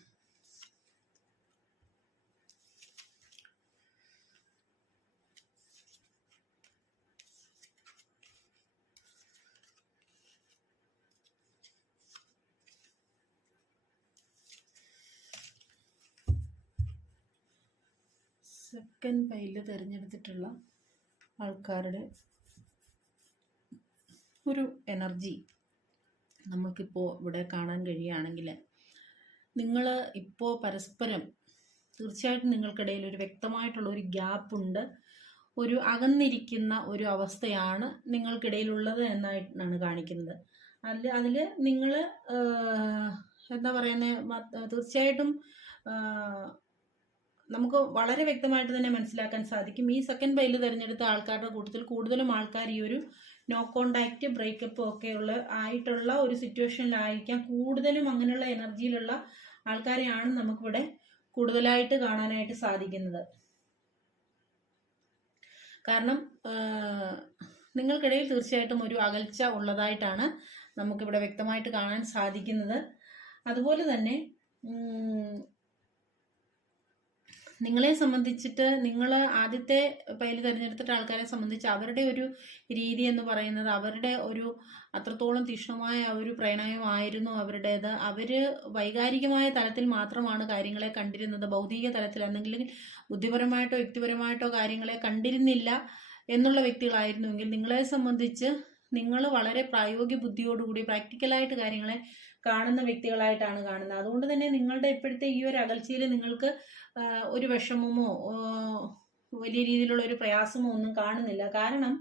സെക്കൻഡ് പൈല് തിരഞ്ഞെടുത്തിട്ടുള്ള ആൾക്കാരുടെ ഒരു എനർജി നമുക്കിപ്പോൾ ഇവിടെ കാണാൻ കഴിയുകയാണെങ്കിൽ, നിങ്ങൾ ഇപ്പോൾ പരസ്പരം തീർച്ചയായിട്ടും നിങ്ങൾക്കിടയിൽ ഒരു വ്യക്തമായിട്ടുള്ള ഒരു ഗ്യാപ്പുണ്ട്, ഒരു അകന്നിരിക്കുന്ന ഒരു അവസ്ഥയാണ് നിങ്ങൾക്കിടയിലുള്ളത് എന്നായിട്ടാണ് കാണിക്കുന്നത്. അതിൽ നിങ്ങൾ എന്താ പറയുന്നത്, തീർച്ചയായിട്ടും നമുക്ക് വളരെ വ്യക്തമായിട്ട് തന്നെ മനസ്സിലാക്കാൻ സാധിക്കും. ഈ സെക്കൻഡ് പൈല് തിരഞ്ഞെടുത്ത ആൾക്കാരുടെ കൂട്ടത്തിൽ കൂടുതലും ആൾക്കാർ ഈ ഒരു നോ കോണ്ടാക്റ്റ്, ബ്രേക്കപ്പ് ഒക്കെ ആയിട്ടുള്ള ഒരു സിറ്റുവേഷനിലായിരിക്കാം. കൂടുതലും അങ്ങനെയുള്ള എനർജിയിലുള്ള ആൾക്കാരെയാണ് നമുക്കിവിടെ കൂടുതലായിട്ട് കാണാനായിട്ട് സാധിക്കുന്നത്. കാരണം നിങ്ങൾക്കിടയിൽ തീർച്ചയായിട്ടും ഒരു അകൽച്ച ഉള്ളതായിട്ടാണ് നമുക്കിവിടെ വ്യക്തമായിട്ട് കാണാൻ സാധിക്കുന്നത്. അതുപോലെ തന്നെ നിങ്ങളെ സംബന്ധിച്ചിട്ട്, നിങ്ങൾ ആദ്യത്തെ പൈല് തിരഞ്ഞെടുത്തിട്ട് ആൾക്കാരെ സംബന്ധിച്ച് അവരുടെ ഒരു രീതി എന്ന് പറയുന്നത്, അവരുടെ ഒരു അത്രത്തോളം തീക്ഷ്ണമായ ഒരു പ്രണയമായിരുന്നു അവരുടേത്. അവർ വൈകാരികമായ തലത്തിൽ മാത്രമാണ് കാര്യങ്ങളെ കണ്ടിരുന്നത്, ഭൗതിക തലത്തിൽ എന്തെങ്കിലും ബുദ്ധിപരമായിട്ടോ വ്യക്തിപരമായിട്ടോ കാര്യങ്ങളെ കണ്ടിരുന്നില്ല എന്നുള്ള വ്യക്തികളായിരുന്നുവെങ്കിൽ, നിങ്ങളെ സംബന്ധിച്ച് നിങ്ങൾ വളരെ പ്രായോഗിക ബുദ്ധിയോടുകൂടി പ്രാക്ടിക്കലായിട്ട് കാര്യങ്ങളെ കാണുന്ന വ്യക്തികളായിട്ടാണ് കാണുന്നത്. അതുകൊണ്ട് തന്നെ നിങ്ങളുടെ ഇപ്പോഴത്തെ ഈ ഒരു അകൽച്ചയിൽ നിങ്ങൾക്ക് ഒരു വിഷമമോ വലിയ രീതിയിലുള്ള ഒരു പ്രയാസമോ ഒന്നും കാണുന്നില്ല. കാരണം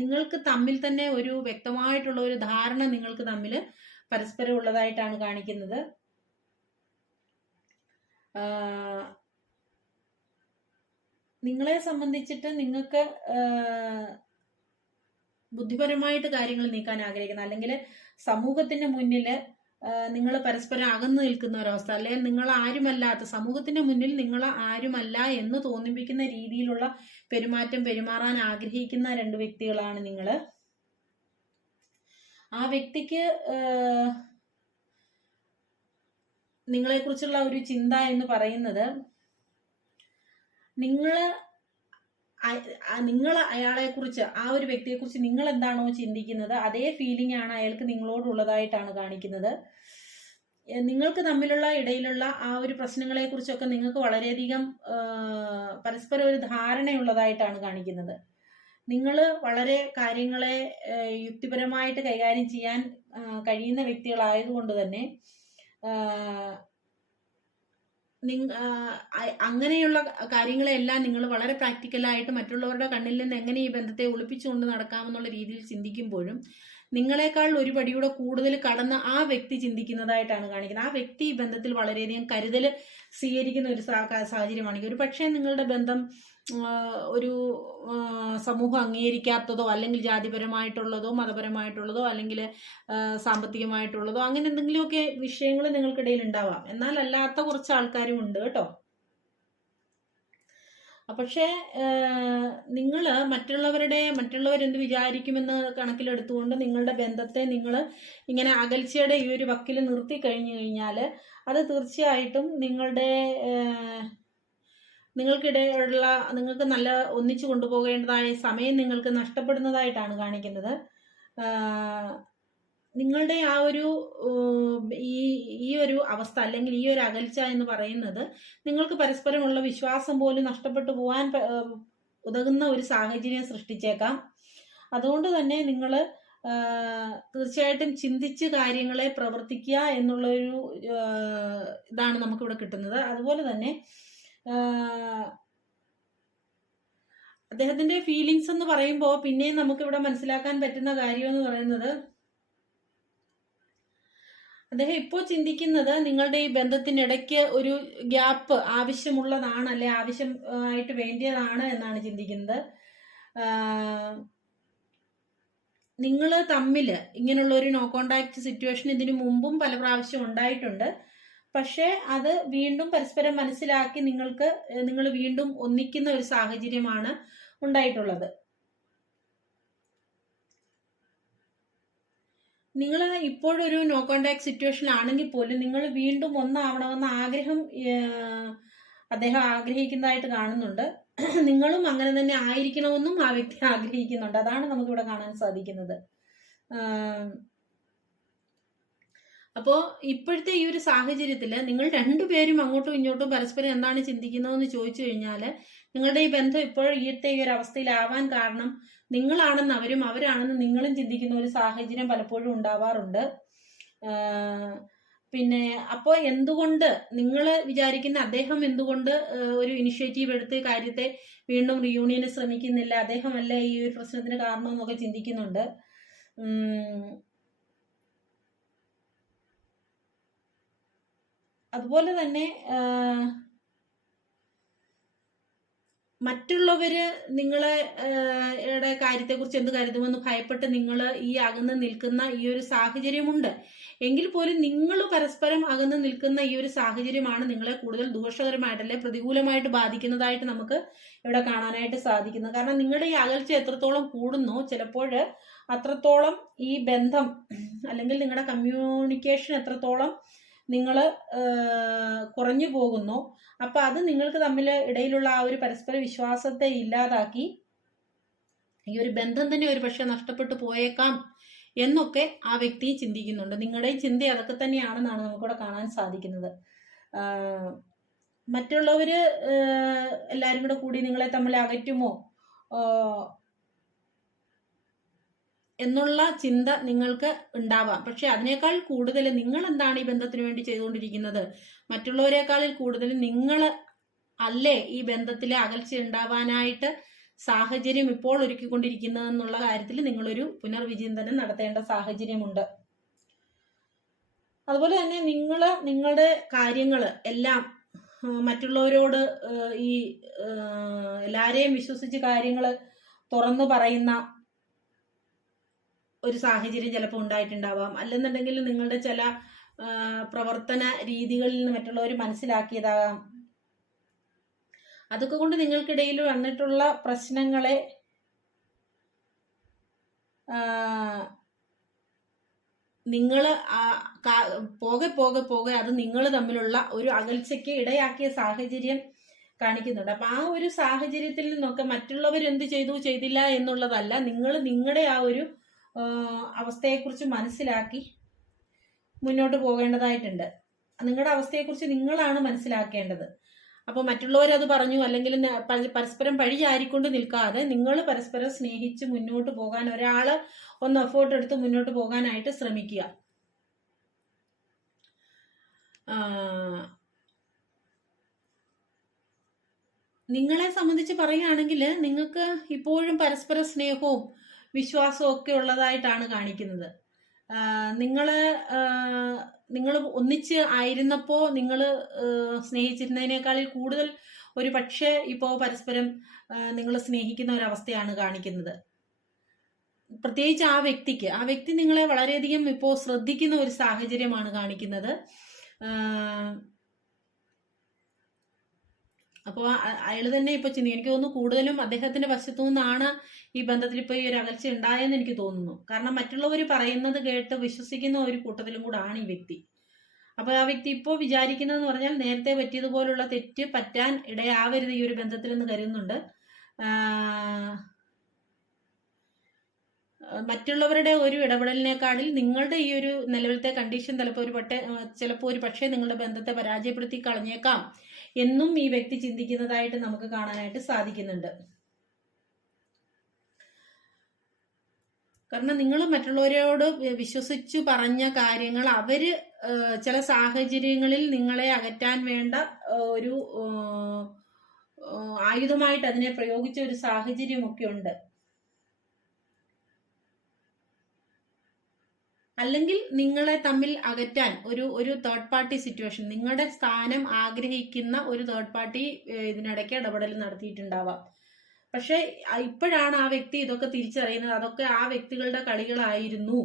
നിങ്ങൾക്ക് തമ്മിൽ തന്നെ ഒരു വ്യക്തമായിട്ടുള്ള ഒരു ധാരണ നിങ്ങൾക്ക് തമ്മിൽ പരസ്പരം ഉള്ളതായിട്ടാണ് കാണിക്കുന്നത്. നിങ്ങളെ സംബന്ധിച്ചിട്ട് നിങ്ങൾക്ക് ബുദ്ധിപരമായിട്ട് കാര്യങ്ങൾ നീക്കാൻ ആഗ്രഹിക്കുന്ന, അല്ലെങ്കിൽ സമൂഹത്തിന്റെ മുന്നിൽ നിങ്ങൾ പരസ്പരം അകന്നു നിൽക്കുന്ന ഒരവസ്ഥ, അല്ലെങ്കിൽ നിങ്ങൾ ആരുമല്ലാത്ത, സമൂഹത്തിന്റെ മുന്നിൽ നിങ്ങൾ ആരുമല്ല എന്ന് തോന്നിപ്പിക്കുന്ന രീതിയിലുള്ള പെരുമാറാൻ ആഗ്രഹിക്കുന്ന രണ്ട് വ്യക്തികളാണ് നിങ്ങൾ. ആ വ്യക്തിക്ക് നിങ്ങളെക്കുറിച്ചുള്ള ഒരു ചിന്ത എന്ന് പറയുന്നത്, നിങ്ങൾ അയാളെക്കുറിച്ച്, ആ ഒരു വ്യക്തിയെക്കുറിച്ച് നിങ്ങൾ എന്താണോ ചിന്തിക്കുന്നത് അതേ ഫീലിംഗ് ആണ് അയാൾക്ക് നിങ്ങളോടുള്ളതായിട്ടാണ് കാണിക്കുന്നത്. നിങ്ങൾക്ക് തമ്മിലുള്ള ഇടയിലുള്ള ആ ഒരു പ്രശ്നങ്ങളെ കുറിച്ചൊക്കെ നിങ്ങൾക്ക് വളരെയധികം പരസ്പരം ഒരു ധാരണയുള്ളതായിട്ടാണ് കാണിക്കുന്നത്. നിങ്ങൾ വളരെ കാര്യങ്ങളെ യുക്തിപരമായിട്ട് കൈകാര്യം ചെയ്യാൻ കഴിയുന്ന വ്യക്തികളായതുകൊണ്ട് തന്നെ അങ്ങനെയുള്ള കാര്യങ്ങളെല്ലാം നിങ്ങൾ വളരെ പ്രാക്ടിക്കലായിട്ട് മറ്റുള്ളവരുടെ കണ്ണിൽ നിന്ന് എങ്ങനെ ഈ ബന്ധത്തെ ഒളിപ്പിച്ചുകൊണ്ട് നടക്കാമെന്നുള്ള രീതിയിൽ ചിന്തിക്കുമ്പോഴും, നിങ്ങളെക്കാൾ ഒരു പടിയൂടെ കൂടുതൽ കടന്ന ആ വ്യക്തി ചിന്തിക്കുന്നതായിട്ടാണ് കാണിക്കുന്നത്. ആ വ്യക്തി ഈ ബന്ധത്തിൽ വളരെയധികം കരുതൽ സ്വീകരിക്കുന്ന ഒരു സാഹചര്യമാണ്. ഒരു പക്ഷേ നിങ്ങളുടെ ബന്ധം ഒരു സമൂഹം അംഗീകരിക്കാത്തതോ, അല്ലെങ്കിൽ ജാതിപരമായിട്ടുള്ളതോ മതപരമായിട്ടുള്ളതോ അല്ലെങ്കിൽ സാമ്പത്തികമായിട്ടുള്ളതോ അങ്ങനെ എന്തെങ്കിലുമൊക്കെ വിഷയങ്ങൾ നിങ്ങൾക്കിടയിൽ ഉണ്ടാവാം. എന്നാൽ അല്ലാത്ത കുറച്ച് ആൾക്കാരും ഉണ്ട് കേട്ടോ. പക്ഷേ നിങ്ങൾ മറ്റുള്ളവരെന്ത് വിചാരിക്കുമെന്ന് കണക്കിലെടുത്തുകൊണ്ട് നിങ്ങളുടെ ബന്ധത്തെ നിങ്ങൾ ഇങ്ങനെ അകൽച്ചയുടെ ഈ ഒരു വക്കിൽ നിർത്തി കഴിഞ്ഞു കഴിഞ്ഞാൽ, അത് തീർച്ചയായിട്ടും നിങ്ങൾക്കിടയിലുള്ള നിങ്ങൾക്ക് നല്ല ഒന്നിച്ചു കൊണ്ടുപോകേണ്ടതായ സമയം നിങ്ങൾക്ക് നഷ്ടപ്പെടുന്നതായിട്ടാണ് കാണിക്കുന്നത്. നിങ്ങളുടെ ആ ഒരു ഈ ഒരു അവസ്ഥ, അല്ലെങ്കിൽ ഈ ഒരു അകൽച്ച എന്ന് പറയുന്നത് നിങ്ങൾക്ക് പരസ്പരമുള്ള വിശ്വാസം പോലും നഷ്ടപ്പെട്ടു പോകാൻ ഉതകുന്ന ഒരു സാഹചര്യം സൃഷ്ടിച്ചേക്കാം. അതുകൊണ്ട് തന്നെ നിങ്ങൾ തീർച്ചയായിട്ടും ചിന്തിച്ച് കാര്യങ്ങളെ പ്രവർത്തിക്കുക എന്നുള്ളൊരു ഇതാണ് നമുക്കിവിടെ കിട്ടുന്നത്. അതുപോലെ തന്നെ അദ്ദേഹത്തിന്റെ ഫീലിങ്സ് എന്ന് പറയുമ്പോൾ പിന്നെയും നമുക്കിവിടെ മനസ്സിലാക്കാൻ പറ്റുന്ന കാര്യം എന്ന് പറയുന്നത്, അദ്ദേഹം ഇപ്പോൾ ചിന്തിക്കുന്നത് നിങ്ങളുടെ ഈ ബന്ധത്തിനിടയ്ക്ക് ഒരു ഗ്യാപ്പ് ആവശ്യമുള്ളതാണ്, അല്ലെ ആവശ്യമായിട്ട് വേണ്ടിയതാണ് എന്നാണ് ചിന്തിക്കുന്നത്. നിങ്ങൾ തമ്മിൽ ഇങ്ങനെയുള്ള ഒരു നോ കോണ്ടാക്ട് സിറ്റുവേഷൻ ഇതിനു മുമ്പും പല പ്രാവശ്യം ഉണ്ടായിട്ടുണ്ട്. പക്ഷേ അത് വീണ്ടും പരസ്പരം മനസ്സിലാക്കി നിങ്ങൾ വീണ്ടും ഒന്നിക്കുന്ന ഒരു സാഹചര്യമാണ് ഉണ്ടായിട്ടുള്ളത്. നിങ്ങൾ ഇപ്പോഴൊരു നോ കോണ്ടാക്ട് സിറ്റുവേഷൻ ആണെങ്കിൽ പോലും നിങ്ങൾ വീണ്ടും ഒന്നാവണമെന്ന ആഗ്രഹം അദ്ദേഹം ആഗ്രഹിക്കുന്നതായിട്ട് കാണുന്നുണ്ട്. നിങ്ങളും അങ്ങനെ തന്നെ ആയിരിക്കണമെന്നും ആ വ്യക്തി ആഗ്രഹിക്കുന്നുണ്ട്. അതാണ് നമുക്കിവിടെ കാണാൻ സാധിക്കുന്നത്. അപ്പോൾ ഇപ്പോഴത്തെ ഈ ഒരു സാഹചര്യത്തിൽ നിങ്ങൾ രണ്ടുപേരും അങ്ങോട്ടും ഇങ്ങോട്ടും പരസ്പരം എന്താണ് ചിന്തിക്കുന്നതെന്ന് ചോദിച്ചു കഴിഞ്ഞാൽ നിങ്ങളുടെ ഈ ബന്ധം ഇപ്പോഴും ഈ ഒരു അവസ്ഥയിലാവാൻ കാരണം നിങ്ങളാണെന്ന് അവരാണെന്ന് നിങ്ങളും ചിന്തിക്കുന്ന ഒരു സാഹചര്യം പലപ്പോഴും ഉണ്ടാവാറുണ്ട്. പിന്നെ അപ്പോൾ എന്തുകൊണ്ട് നിങ്ങൾ വിചാരിക്കുന്ന അദ്ദേഹം എന്തുകൊണ്ട് ഒരു ഇനിഷ്യേറ്റീവ് എടുത്ത് കാര്യത്തെ വീണ്ടും റിയൂണിയന് ശ്രമിക്കുന്നില്ല, അദ്ദേഹമല്ല ഈ ഒരു പ്രശ്നത്തിന് കാരണമെന്നൊക്കെ ചിന്തിക്കുന്നുണ്ട്. അതുപോലെ തന്നെ മറ്റുള്ളവര് നിങ്ങളെ കാര്യത്തെക്കുറിച്ച് എന്ത് കരുതുമെന്ന് ഭയപ്പെട്ട് നിങ്ങൾ ഈ അകന്ന് നിൽക്കുന്ന ഈ ഒരു സാഹചര്യമുണ്ട്. എങ്കിൽ പോലും നിങ്ങൾ പരസ്പരം അകന്ന് നിൽക്കുന്ന ഈ ഒരു സാഹചര്യമാണ് നിങ്ങളെ കൂടുതൽ ദോഷകരമായിട്ടല്ലേ പ്രതികൂലമായിട്ട് ബാധിക്കുന്നതായിട്ട് നമുക്ക് ഇവിടെ കാണാനായിട്ട് സാധിക്കുന്നത്. കാരണം നിങ്ങളുടെ ഈ അകൽച്ച എത്രത്തോളം കൂടുന്നോ ചിലപ്പോൾ അത്രത്തോളം ഈ ബന്ധം അല്ലെങ്കിൽ നിങ്ങളുടെ കമ്മ്യൂണിക്കേഷൻ എത്രത്തോളം നിങ്ങൾ കുറഞ്ഞു പോകുന്നു. അപ്പൊ അത് നിങ്ങൾക്ക് തമ്മിൽ ഇടയിലുള്ള ആ ഒരു പരസ്പര വിശ്വാസത്തെ ഇല്ലാതാക്കി ഈ ഒരു ബന്ധം തന്നെ ഒരു പക്ഷെ നഷ്ടപ്പെട്ടു പോയേക്കാം എന്നൊക്കെ ആ വ്യക്തി ചിന്തിക്കുന്നുണ്ട്. നിങ്ങളുടെ ചിന്ത അതൊക്കെ തന്നെയാണെന്നാണ് നമുക്കിവിടെ കാണാൻ സാധിക്കുന്നത്. മറ്റുള്ളവര് എല്ലാവരും കൂടെ കൂടി നിങ്ങളെ തമ്മിൽ അകറ്റുമോ എന്നുള്ള ചിന്ത നിങ്ങൾക്ക് ഉണ്ടാവാം. പക്ഷെ അതിനേക്കാൾ കൂടുതൽ നിങ്ങൾ എന്താണ് ഈ ബന്ധത്തിന് വേണ്ടി ചെയ്തുകൊണ്ടിരിക്കുന്നത്, മറ്റുള്ളവരെക്കാളിൽ കൂടുതൽ നിങ്ങൾ അല്ലേ ഈ ബന്ധത്തിലെ അകൽച്ച ഉണ്ടാവാനായിട്ട് സാഹചര്യം ഇപ്പോൾ ഒരുക്കിക്കൊണ്ടിരിക്കുന്നതെന്നുള്ള കാര്യത്തിൽ നിങ്ങളൊരു പുനർവിചിന്തനം നടത്തേണ്ട സാഹചര്യമുണ്ട്. അതുപോലെ തന്നെ നിങ്ങളുടെ കാര്യങ്ങൾ എല്ലാം മറ്റുള്ളവരോട് ഈ എല്ലാരെയും വിശ്വസിച്ച് കാര്യങ്ങൾ തുറന്നു പറയുന്ന ഒരു സാഹചര്യം ചിലപ്പോൾ ഉണ്ടായിട്ടുണ്ടാവാം. അല്ലെന്നുണ്ടെങ്കിൽ നിങ്ങളുടെ ചില പ്രവർത്തന രീതികളിൽ നിന്ന് മറ്റുള്ളവർ മനസ്സിലാക്കിയതാകാം. അതൊക്കെ കൊണ്ട് നിങ്ങൾക്കിടയിൽ വന്നിട്ടുള്ള പ്രശ്നങ്ങളെ നിങ്ങൾ പോകെ പോകെ പോകെ അത് നിങ്ങൾ തമ്മിലുള്ള ഒരു അകൽച്ചയ്ക്ക് ഇടയാക്കിയ സാഹചര്യം കാണിക്കുന്നുണ്ട്. അപ്പൊ ആ ഒരു സാഹചര്യത്തിൽ നിന്നൊക്കെ മറ്റുള്ളവർ എന്ത് ചെയ്തു ചെയ്തില്ല എന്നുള്ളതല്ല, നിങ്ങൾ നിങ്ങളുടെ ആ ഒരു അവസ്ഥയെക്കുറിച്ച് മനസ്സിലാക്കി മുന്നോട്ട് പോകേണ്ടതായിട്ടുണ്ട്. നിങ്ങളുടെ അവസ്ഥയെക്കുറിച്ച് നിങ്ങളാണ് മനസ്സിലാക്കേണ്ടത്. അപ്പോൾ മറ്റുള്ളവരത് പറഞ്ഞു അല്ലെങ്കിൽ പരസ്പരം പഴി ചാരിക്കൊണ്ട് നിൽക്കാതെ നിങ്ങൾ പരസ്പരം സ്നേഹിച്ച് മുന്നോട്ട് പോകാൻ ഒരാൾ ഒന്ന് എഫേർട്ട് എടുത്ത് മുന്നോട്ട് പോകാനായിട്ട് ശ്രമിക്കുക. നിങ്ങളെ സംബന്ധിച്ച് പറയുകയാണെങ്കിൽ നിങ്ങൾക്ക് ഇപ്പോഴും പരസ്പര സ്നേഹവും വിശ്വാസവും ഒക്കെ ഉള്ളതായിട്ടാണ് കാണിക്കുന്നത്. നിങ്ങൾ ഒന്നിച്ച് ആയിരുന്നപ്പോൾ നിങ്ങൾ സ്നേഹിച്ചിരുന്നതിനേക്കാളിൽ കൂടുതൽ ഒരു പക്ഷേ ഇപ്പോൾ പരസ്പരം നിങ്ങൾ സ്നേഹിക്കുന്ന ഒരവസ്ഥയാണ് കാണിക്കുന്നത്. പ്രത്യേകിച്ച് ആ വ്യക്തി നിങ്ങളെ വളരെയധികം ഇപ്പോൾ ശ്രദ്ധിക്കുന്ന ഒരു സാഹചര്യമാണ് കാണിക്കുന്നത്. അപ്പോൾ അയാൾ തന്നെ ഇപ്പോൾ എനിക്ക് തോന്നുന്നു കൂടുതലും അദ്ദേഹത്തിന്റെ വശത്തു നിന്നാണ് ഈ ബന്ധത്തിൽ ഇപ്പോൾ ഈ ഒരു അകൽച്ച ഉണ്ടായെന്ന് എനിക്ക് തോന്നുന്നു. കാരണം മറ്റുള്ളവർ പറയുന്നത് കേട്ട് വിശ്വസിക്കുന്ന ഒരു കൂട്ടത്തിലും കൂടാണ് ഈ വ്യക്തി. അപ്പോൾ ആ വ്യക്തി ഇപ്പോൾ വിചാരിക്കുന്നതെന്ന് പറഞ്ഞാൽ നേരത്തെ പറ്റിയതുപോലുള്ള തെറ്റ് പറ്റാൻ ഇടയാവരുത് ഈ ഒരു ബന്ധത്തിൽ എന്ന് കരുതുന്നുണ്ട്. മറ്റുള്ളവരുടെ ഒരു ഇടപെടലിനേക്കാളിൽ നിങ്ങളുടെ ഈ ഒരു നിലവിലത്തെ കണ്ടീഷൻ ചിലപ്പോൾ ഒരു പക്ഷേ നിങ്ങളുടെ ബന്ധത്തെ പരാജയപ്പെടുത്തി കളഞ്ഞേക്കാം എന്നും ഈ വ്യക്തി ചിന്തിക്കുന്നതായിട്ട് നമുക്ക് കാണാനായിട്ട് സാധിക്കുന്നുണ്ട്. കാരണം നിങ്ങൾ മറ്റുള്ളവരോട് വിശ്വസിച്ചു പറഞ്ഞ കാര്യങ്ങൾ അവര് ചില സാഹചര്യങ്ങളിൽ നിങ്ങളെ അകറ്റാൻ വേണ്ട ഒരു ആയുധമായിട്ട് അതിനെ പ്രയോഗിച്ച ഒരു സാഹചര്യമൊക്കെ ഉണ്ട്. അല്ലെങ്കിൽ നിങ്ങളെ തമ്മിൽ അകറ്റാൻ ഒരു തേർഡ് പാർട്ടി സിറ്റുവേഷൻ, നിങ്ങളുടെ സ്ഥാനം ആഗ്രഹിക്കുന്ന ഒരു തേർഡ് പാർട്ടി ഇതിനിടയ്ക്ക് ഇടപെടൽ നടത്തിയിട്ടുണ്ടാവാം. പക്ഷെ ഇപ്പോഴാണ് ആ വ്യക്തി ഇതൊക്കെ തിരിച്ചറിയുന്നത്. അതൊക്കെ ആ വ്യക്തികളുടെ കളികളായിരുന്നു.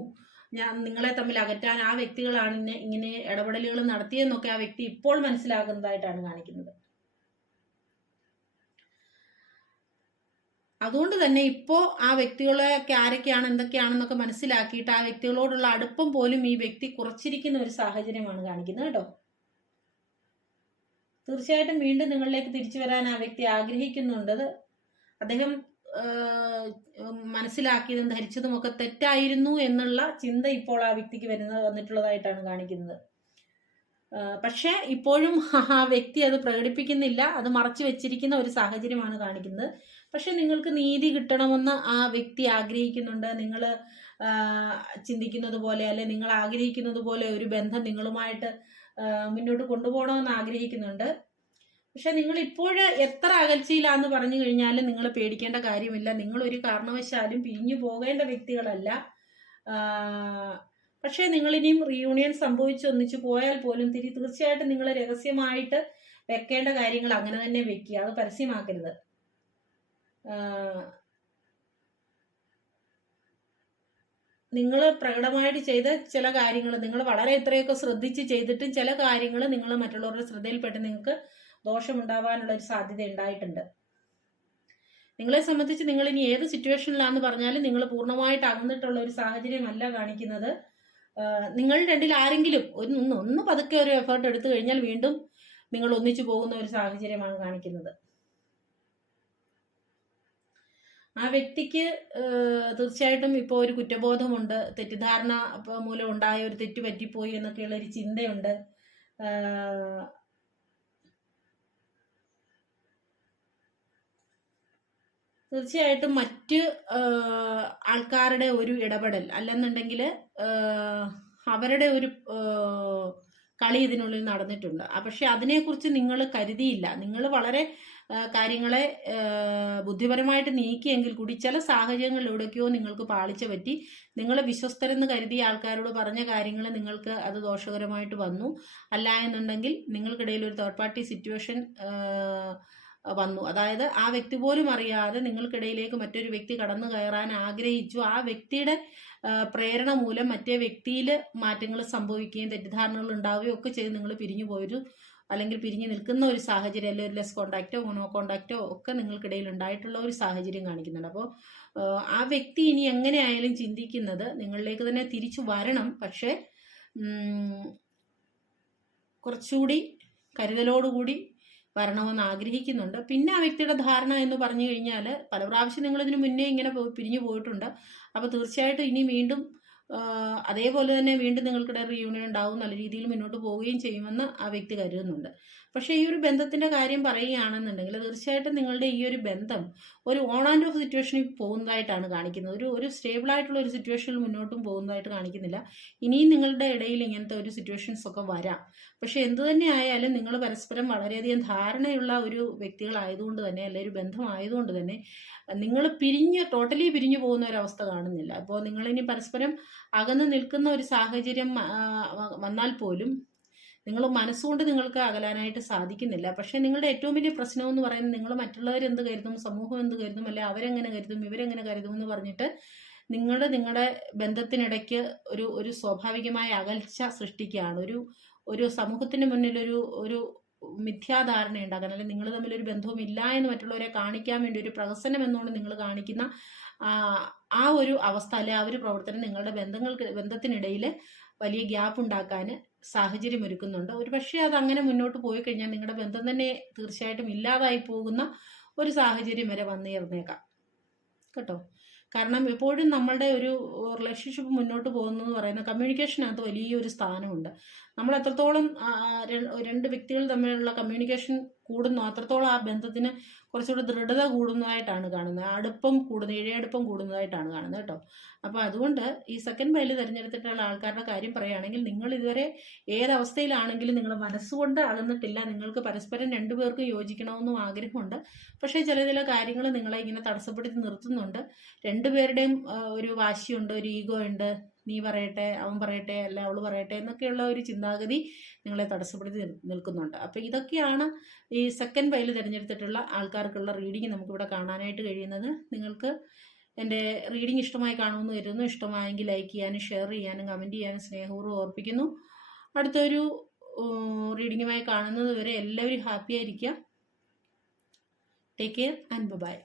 നിങ്ങളെ തമ്മിൽ അകറ്റാൻ ആ വ്യക്തികളാണ് ഇങ്ങനെ ഇടപെടലുകൾ നടത്തിയെന്നൊക്കെ ആ വ്യക്തി ഇപ്പോൾ മനസ്സിലാക്കുന്നതായിട്ടാണ് കാണിക്കുന്നത്. അതുകൊണ്ട് തന്നെ ഇപ്പോൾ ആ വ്യക്തികളെ ആരൊക്കെയാണ് എന്തൊക്കെയാണെന്നൊക്കെ മനസ്സിലാക്കിയിട്ട് ആ വ്യക്തികളോടുള്ള അടുപ്പം പോലും ഈ വ്യക്തി കുറച്ചിരിക്കുന്ന ഒരു സാഹചര്യമാണ് കാണിക്കുന്നത് കേട്ടോ. തീർച്ചയായിട്ടും വീണ്ടും നിങ്ങളിലേക്ക് തിരിച്ചു വരാൻ ആ വ്യക്തി ആഗ്രഹിക്കുന്നുണ്ട്. അദ്ദേഹം മനസ്സിലാക്കിയതും ധരിച്ചതും ഒക്കെ തെറ്റായിരുന്നു എന്നുള്ള ചിന്ത ഇപ്പോൾ ആ വ്യക്തിക്ക് വന്നിട്ടുള്ളതായിട്ടാണ് കാണിക്കുന്നത്. പക്ഷേ ഇപ്പോഴും ആ വ്യക്തി അത് പ്രകടിപ്പിക്കുന്നില്ല, അത് മറച്ചു വെച്ചിരിക്കുന്ന ഒരു സാഹചര്യമാണ് കാണിക്കുന്നത്. പക്ഷെ നിങ്ങൾക്ക് നീതി കിട്ടണമെന്ന് ആ വ്യക്തി ആഗ്രഹിക്കുന്നുണ്ട്. നിങ്ങൾ ചിന്തിക്കുന്നത് പോലെ അല്ലെ നിങ്ങൾ ആഗ്രഹിക്കുന്നത് പോലെ ഒരു ബന്ധം നിങ്ങളുമായിട്ട് മുന്നോട്ട് കൊണ്ടുപോകണമെന്ന് ആഗ്രഹിക്കുന്നുണ്ട്. പക്ഷെ നിങ്ങൾ ഇപ്പോഴ് എത്ര അകൽച്ചയിലാന്ന് പറഞ്ഞു കഴിഞ്ഞാലും നിങ്ങൾ പേടിക്കേണ്ട കാര്യമില്ല. നിങ്ങൾ ഒരു കാരണവശാലും പിരിഞ്ഞു പോകേണ്ട വ്യക്തികളല്ല. പക്ഷെ നിങ്ങളിനിയും റീയൂണിയൻ സംഭവിച്ച് ഒന്നിച്ചു പോയാൽ പോലും തീർച്ചയായിട്ടും നിങ്ങൾ രഹസ്യമായിട്ട് വെക്കേണ്ട കാര്യങ്ങൾ അങ്ങനെ തന്നെ വെക്കുക, അത് പരസ്യമാക്കരുത്. നിങ്ങൾ പ്രകടമായിട്ട് ചെയ്ത ചില കാര്യങ്ങൾ നിങ്ങൾ വളരെ ഇത്രയൊക്കെ ശ്രദ്ധിച്ച് ചെയ്തിട്ടും ചില കാര്യങ്ങൾ നിങ്ങൾ മറ്റുള്ളവരുടെ ശ്രദ്ധയിൽപ്പെട്ട് നിങ്ങൾക്ക് ദോഷമുണ്ടാവാനുള്ള ഒരു സാധ്യത ഉണ്ടായിട്ടുണ്ട്. നിങ്ങളെ സംബന്ധിച്ച് നിങ്ങൾ ഇനി ഏത് സിറ്റുവേഷനിലാന്ന് പറഞ്ഞാലും നിങ്ങൾ പൂർണ്ണമായിട്ട് അകന്നിട്ടുള്ള ഒരു സാഹചര്യമല്ല കാണിക്കുന്നത്. നിങ്ങൾ രണ്ടിൽ ആരെങ്കിലും ഒന്ന് പതുക്കെ ഒരു എഫേർട്ട് എടുത്തു കഴിഞ്ഞാൽ വീണ്ടും നിങ്ങൾ ഒന്നിച്ചു പോകുന്ന ഒരു സാഹചര്യമാണ് കാണിക്കുന്നത്. ആ വ്യക്തിക്ക് തീർച്ചയായിട്ടും ഇപ്പോൾ ഒരു കുറ്റബോധമുണ്ട്, തെറ്റിദ്ധാരണ മൂലം ഉണ്ടായ ഒരു തെറ്റ് പറ്റിപ്പോയി എന്നൊക്കെയുള്ള ഒരു ചിന്തയുണ്ട്. തീർച്ചയായിട്ടും മറ്റ് ആൾക്കാരുടെ ഒരു ഇടപെടൽ അല്ലെന്നുണ്ടെങ്കിൽ അവരുടെ ഒരു കളി ഇതിനുള്ളിൽ നടന്നിട്ടുണ്ട്. പക്ഷെ അതിനെക്കുറിച്ച് നിങ്ങൾ കരുതിയില്ല. നിങ്ങൾ വളരെ കാര്യങ്ങളെ ബുദ്ധിപരമായിട്ട് നീക്കിയെങ്കിൽ കൂടി ചില സാഹചര്യങ്ങളിൽ എവിടേക്കോ നിങ്ങൾക്ക് പാളിച്ച പറ്റി. നിങ്ങൾ വിശ്വസ്തരെന്ന് കരുതിയ ആൾക്കാരോട് പറഞ്ഞ കാര്യങ്ങൾ നിങ്ങൾക്ക് അത് ദോഷകരമായിട്ട് വന്നു. അല്ല എന്നുണ്ടെങ്കിൽ നിങ്ങൾക്കിടയിൽ ഒരു തേർഡ് പാർട്ടി സിറ്റുവേഷൻ വന്നു. അതായത് ആ വ്യക്തി പോലും അറിയാതെ നിങ്ങൾക്കിടയിലേക്ക് മറ്റൊരു വ്യക്തി കടന്നു കയറാൻ ആഗ്രഹിച്ചു. ആ വ്യക്തിയുടെ പ്രേരണ മൂലം മറ്റേ വ്യക്തിയിൽ മാറ്റങ്ങൾ സംഭവിക്കുകയും തെറ്റിദ്ധാരണകൾ ഉണ്ടാവുകയും ഒക്കെ ചെയ്ത് നിങ്ങൾ പിരിഞ്ഞു പോയൊരു അല്ലെങ്കിൽ പിരിഞ്ഞു നിൽക്കുന്ന ഒരു സാഹചര്യം, അല്ലെങ്കിൽ ഒരു ലെസ് കോണ്ടാക്റ്റോ നോ കോണ്ടാക്റ്റോ ഒക്കെ നിങ്ങൾക്കിടയിൽ ഉണ്ടായിട്ടുള്ള ഒരു സാഹചര്യം കാണിക്കുന്നുണ്ട്. അപ്പോൾ ആ വ്യക്തി ഇനി എങ്ങനെയായാലും ചിന്തിക്കുന്നത് നിങ്ങളിലേക്ക് തന്നെ തിരിച്ചു വരണം. പക്ഷേ കുറച്ചുകൂടി കരുതലോടുകൂടി വരണമെന്ന് ആഗ്രഹിക്കുന്നുണ്ട്. പിന്നെ ആ വ്യക്തിയുടെ ധാരണ എന്ന് പറഞ്ഞു കഴിഞ്ഞാൽ പല പ്രാവശ്യം നിങ്ങൾ ഇതിനു മുന്നേ ഇങ്ങനെ പിരിഞ്ഞു പോയിട്ടുണ്ട്. അപ്പോൾ തീർച്ചയായിട്ടും ഇനി വീണ്ടും അതേപോലെ തന്നെ വീണ്ടും നിങ്ങൾക്കിടെ റീയൂണിയൻ ഉണ്ടാവും, നല്ല രീതിയിൽ മുന്നോട്ട് പോവുകയും ചെയ്യുമെന്ന് ആ വ്യക്തി കരുതുന്നുണ്ട്. പക്ഷേ ഈ ഒരു ബന്ധത്തിൻ്റെ കാര്യം പറയുകയാണെന്നുണ്ടെങ്കിൽ തീർച്ചയായിട്ടും നിങ്ങളുടെ ഈ ഒരു ബന്ധം ഒരു ഓൺ ആൻഡ് ഓഫ് സിറ്റുവേഷനിൽ പോകുന്നതായിട്ടാണ് കാണിക്കുന്നത്. ഒരു സ്റ്റേബിൾ ആയിട്ടുള്ള ഒരു സിറ്റുവേഷനിൽ മുന്നോട്ടും പോകുന്നതായിട്ട് കാണിക്കുന്നില്ല. ഇനിയും നിങ്ങളുടെ ഇടയിൽ ഇങ്ങനത്തെ ഒരു സിറ്റുവേഷൻസ് ഒക്കെ വരാം. പക്ഷെ എന്തു തന്നെ ആയാലും നിങ്ങൾ പരസ്പരം വളരെയധികം ധാരണയുള്ള ഒരു വ്യക്തികളായതുകൊണ്ട് തന്നെ, അല്ലെങ്കിൽ ഒരു ബന്ധമായതുകൊണ്ട് തന്നെ നിങ്ങൾ ടോട്ടലി പിരിഞ്ഞു പോകുന്ന ഒരവസ്ഥ കാണുന്നില്ല. അപ്പോൾ നിങ്ങളിനി പരസ്പരം അകന്ന് നിൽക്കുന്ന ഒരു സാഹചര്യം വന്നാൽ പോലും നിങ്ങൾ മനസ്സുകൊണ്ട് നിങ്ങൾക്ക് അകലാനായിട്ട് സാധിക്കുന്നില്ല. പക്ഷെ നിങ്ങളുടെ ഏറ്റവും വലിയ പ്രശ്നം എന്ന് പറയുന്നത് നിങ്ങൾ മറ്റുള്ളവരെന്ത് കരുതും, സമൂഹം എന്ത് കരുതും, അല്ലെ അവരെങ്ങനെ കരുതും, ഇവരെങ്ങനെ കരുതും എന്ന് പറഞ്ഞിട്ട് നിങ്ങളുടെ ബന്ധത്തിനിടയ്ക്ക് ഒരു സ്വാഭാവികമായ അകൽച്ച സൃഷ്ടിക്കുകയാണ്. ഒരു സമൂഹത്തിന് മുന്നിൽ ഒരു മിഥ്യാധാരണ ഉണ്ടാക്കാൻ, അല്ലെങ്കിൽ നിങ്ങൾ തമ്മിലൊരു ബന്ധവും ഇല്ല എന്ന് മറ്റുള്ളവരെ കാണിക്കാൻ വേണ്ടി ഒരു പ്രഹസനം എന്നുകൊണ്ട് നിങ്ങൾ കാണിക്കുന്ന ആ ഒരു അവസ്ഥ, അല്ലെ ആ ഒരു പ്രവർത്തനം നിങ്ങളുടെ ബന്ധത്തിനിടയിൽ വലിയ ഗ്യാപ്പ് ഉണ്ടാക്കാൻ സാഹചര്യം ഒരുക്കുന്നുണ്ട്. ഒരു പക്ഷേ അത് അങ്ങനെ മുന്നോട്ട് പോയി കഴിഞ്ഞാൽ നിങ്ങളുടെ ബന്ധം തന്നെ തീർച്ചയായിട്ടും ഇല്ലാതായി പോകുന്ന ഒരു സാഹചര്യം വരെ വന്നേർന്നേക്കാം കേട്ടോ. കാരണം എപ്പോഴും നമ്മളുടെ ഒരു റിലേഷൻഷിപ്പ് മുന്നോട്ട് പോകുന്നതെന്ന് പറയുന്ന കമ്മ്യൂണിക്കേഷനകത്ത് വലിയൊരു സ്ഥാനമുണ്ട്. നമ്മൾ എത്രത്തോളം രണ്ട് വ്യക്തികൾ തമ്മിലുള്ള കമ്മ്യൂണിക്കേഷൻ കൂടുന്നു അത്രത്തോളം ആ ബന്ധത്തിന് കുറച്ചുകൂടി ദൃഢത കൂടുന്നതായിട്ടാണ് കാണുന്നത്, ഇഴയടുപ്പം കൂടുന്നതായിട്ടാണ് കാണുന്നത് കേട്ടോ. അപ്പോൾ അതുകൊണ്ട് ഈ സെക്കൻഡ് പൈല് തിരഞ്ഞെടുത്തിട്ടുള്ള ആൾക്കാരുടെ കാര്യം പറയുകയാണെങ്കിൽ നിങ്ങൾ ഇതുവരെ ഏതവസ്ഥയിലാണെങ്കിലും നിങ്ങൾ മനസ്സുകൊണ്ട് അകന്നിട്ടില്ല. നിങ്ങൾക്ക് പരസ്പരം രണ്ടുപേർക്കും യോജിക്കണമെന്നും ആഗ്രഹമുണ്ട്. പക്ഷേ ചില കാര്യങ്ങൾ നിങ്ങളെ ഇങ്ങനെ തടസ്സപ്പെടുത്തി നിർത്തുന്നുണ്ട്. രണ്ടുപേരുടെയും ഒരു വാശിയുണ്ട്, ഒരു ഈഗോ ഉണ്ട്. നീ പറയട്ടെ, അവൻ പറയട്ടെ, അല്ല അവൾ പറയട്ടെ എന്നൊക്കെയുള്ള ഒരു ചിന്താഗതി നിങ്ങളെ തടസ്സപ്പെടുത്തി നിൽക്കുന്നുണ്ട്. അപ്പോൾ ഇതൊക്കെയാണ് ഈ സെക്കൻഡ് പൈല് തിരഞ്ഞെടുത്തിട്ടുള്ള ആൾക്കാർക്കുള്ള റീഡിങ് നമുക്കിവിടെ കാണാനായിട്ട് കഴിയുന്നത്. നിങ്ങൾക്ക് എൻ്റെ റീഡിംഗ് ഇഷ്ടമായി കാണുമെന്ന് കരുതുന്നു. ഇഷ്ടമായെങ്കിൽ ലൈക്ക് ചെയ്യാനും ഷെയർ ചെയ്യാനും കമൻറ്റ് ചെയ്യാനും സ്നേഹപൂർവ്വം ഓർപ്പിക്കുന്നു. അടുത്തൊരു റീഡിങ്ങുമായി കാണുന്നത് വരെ എല്ലാവരും ഹാപ്പി ആയിരിക്കുക. Take care and by.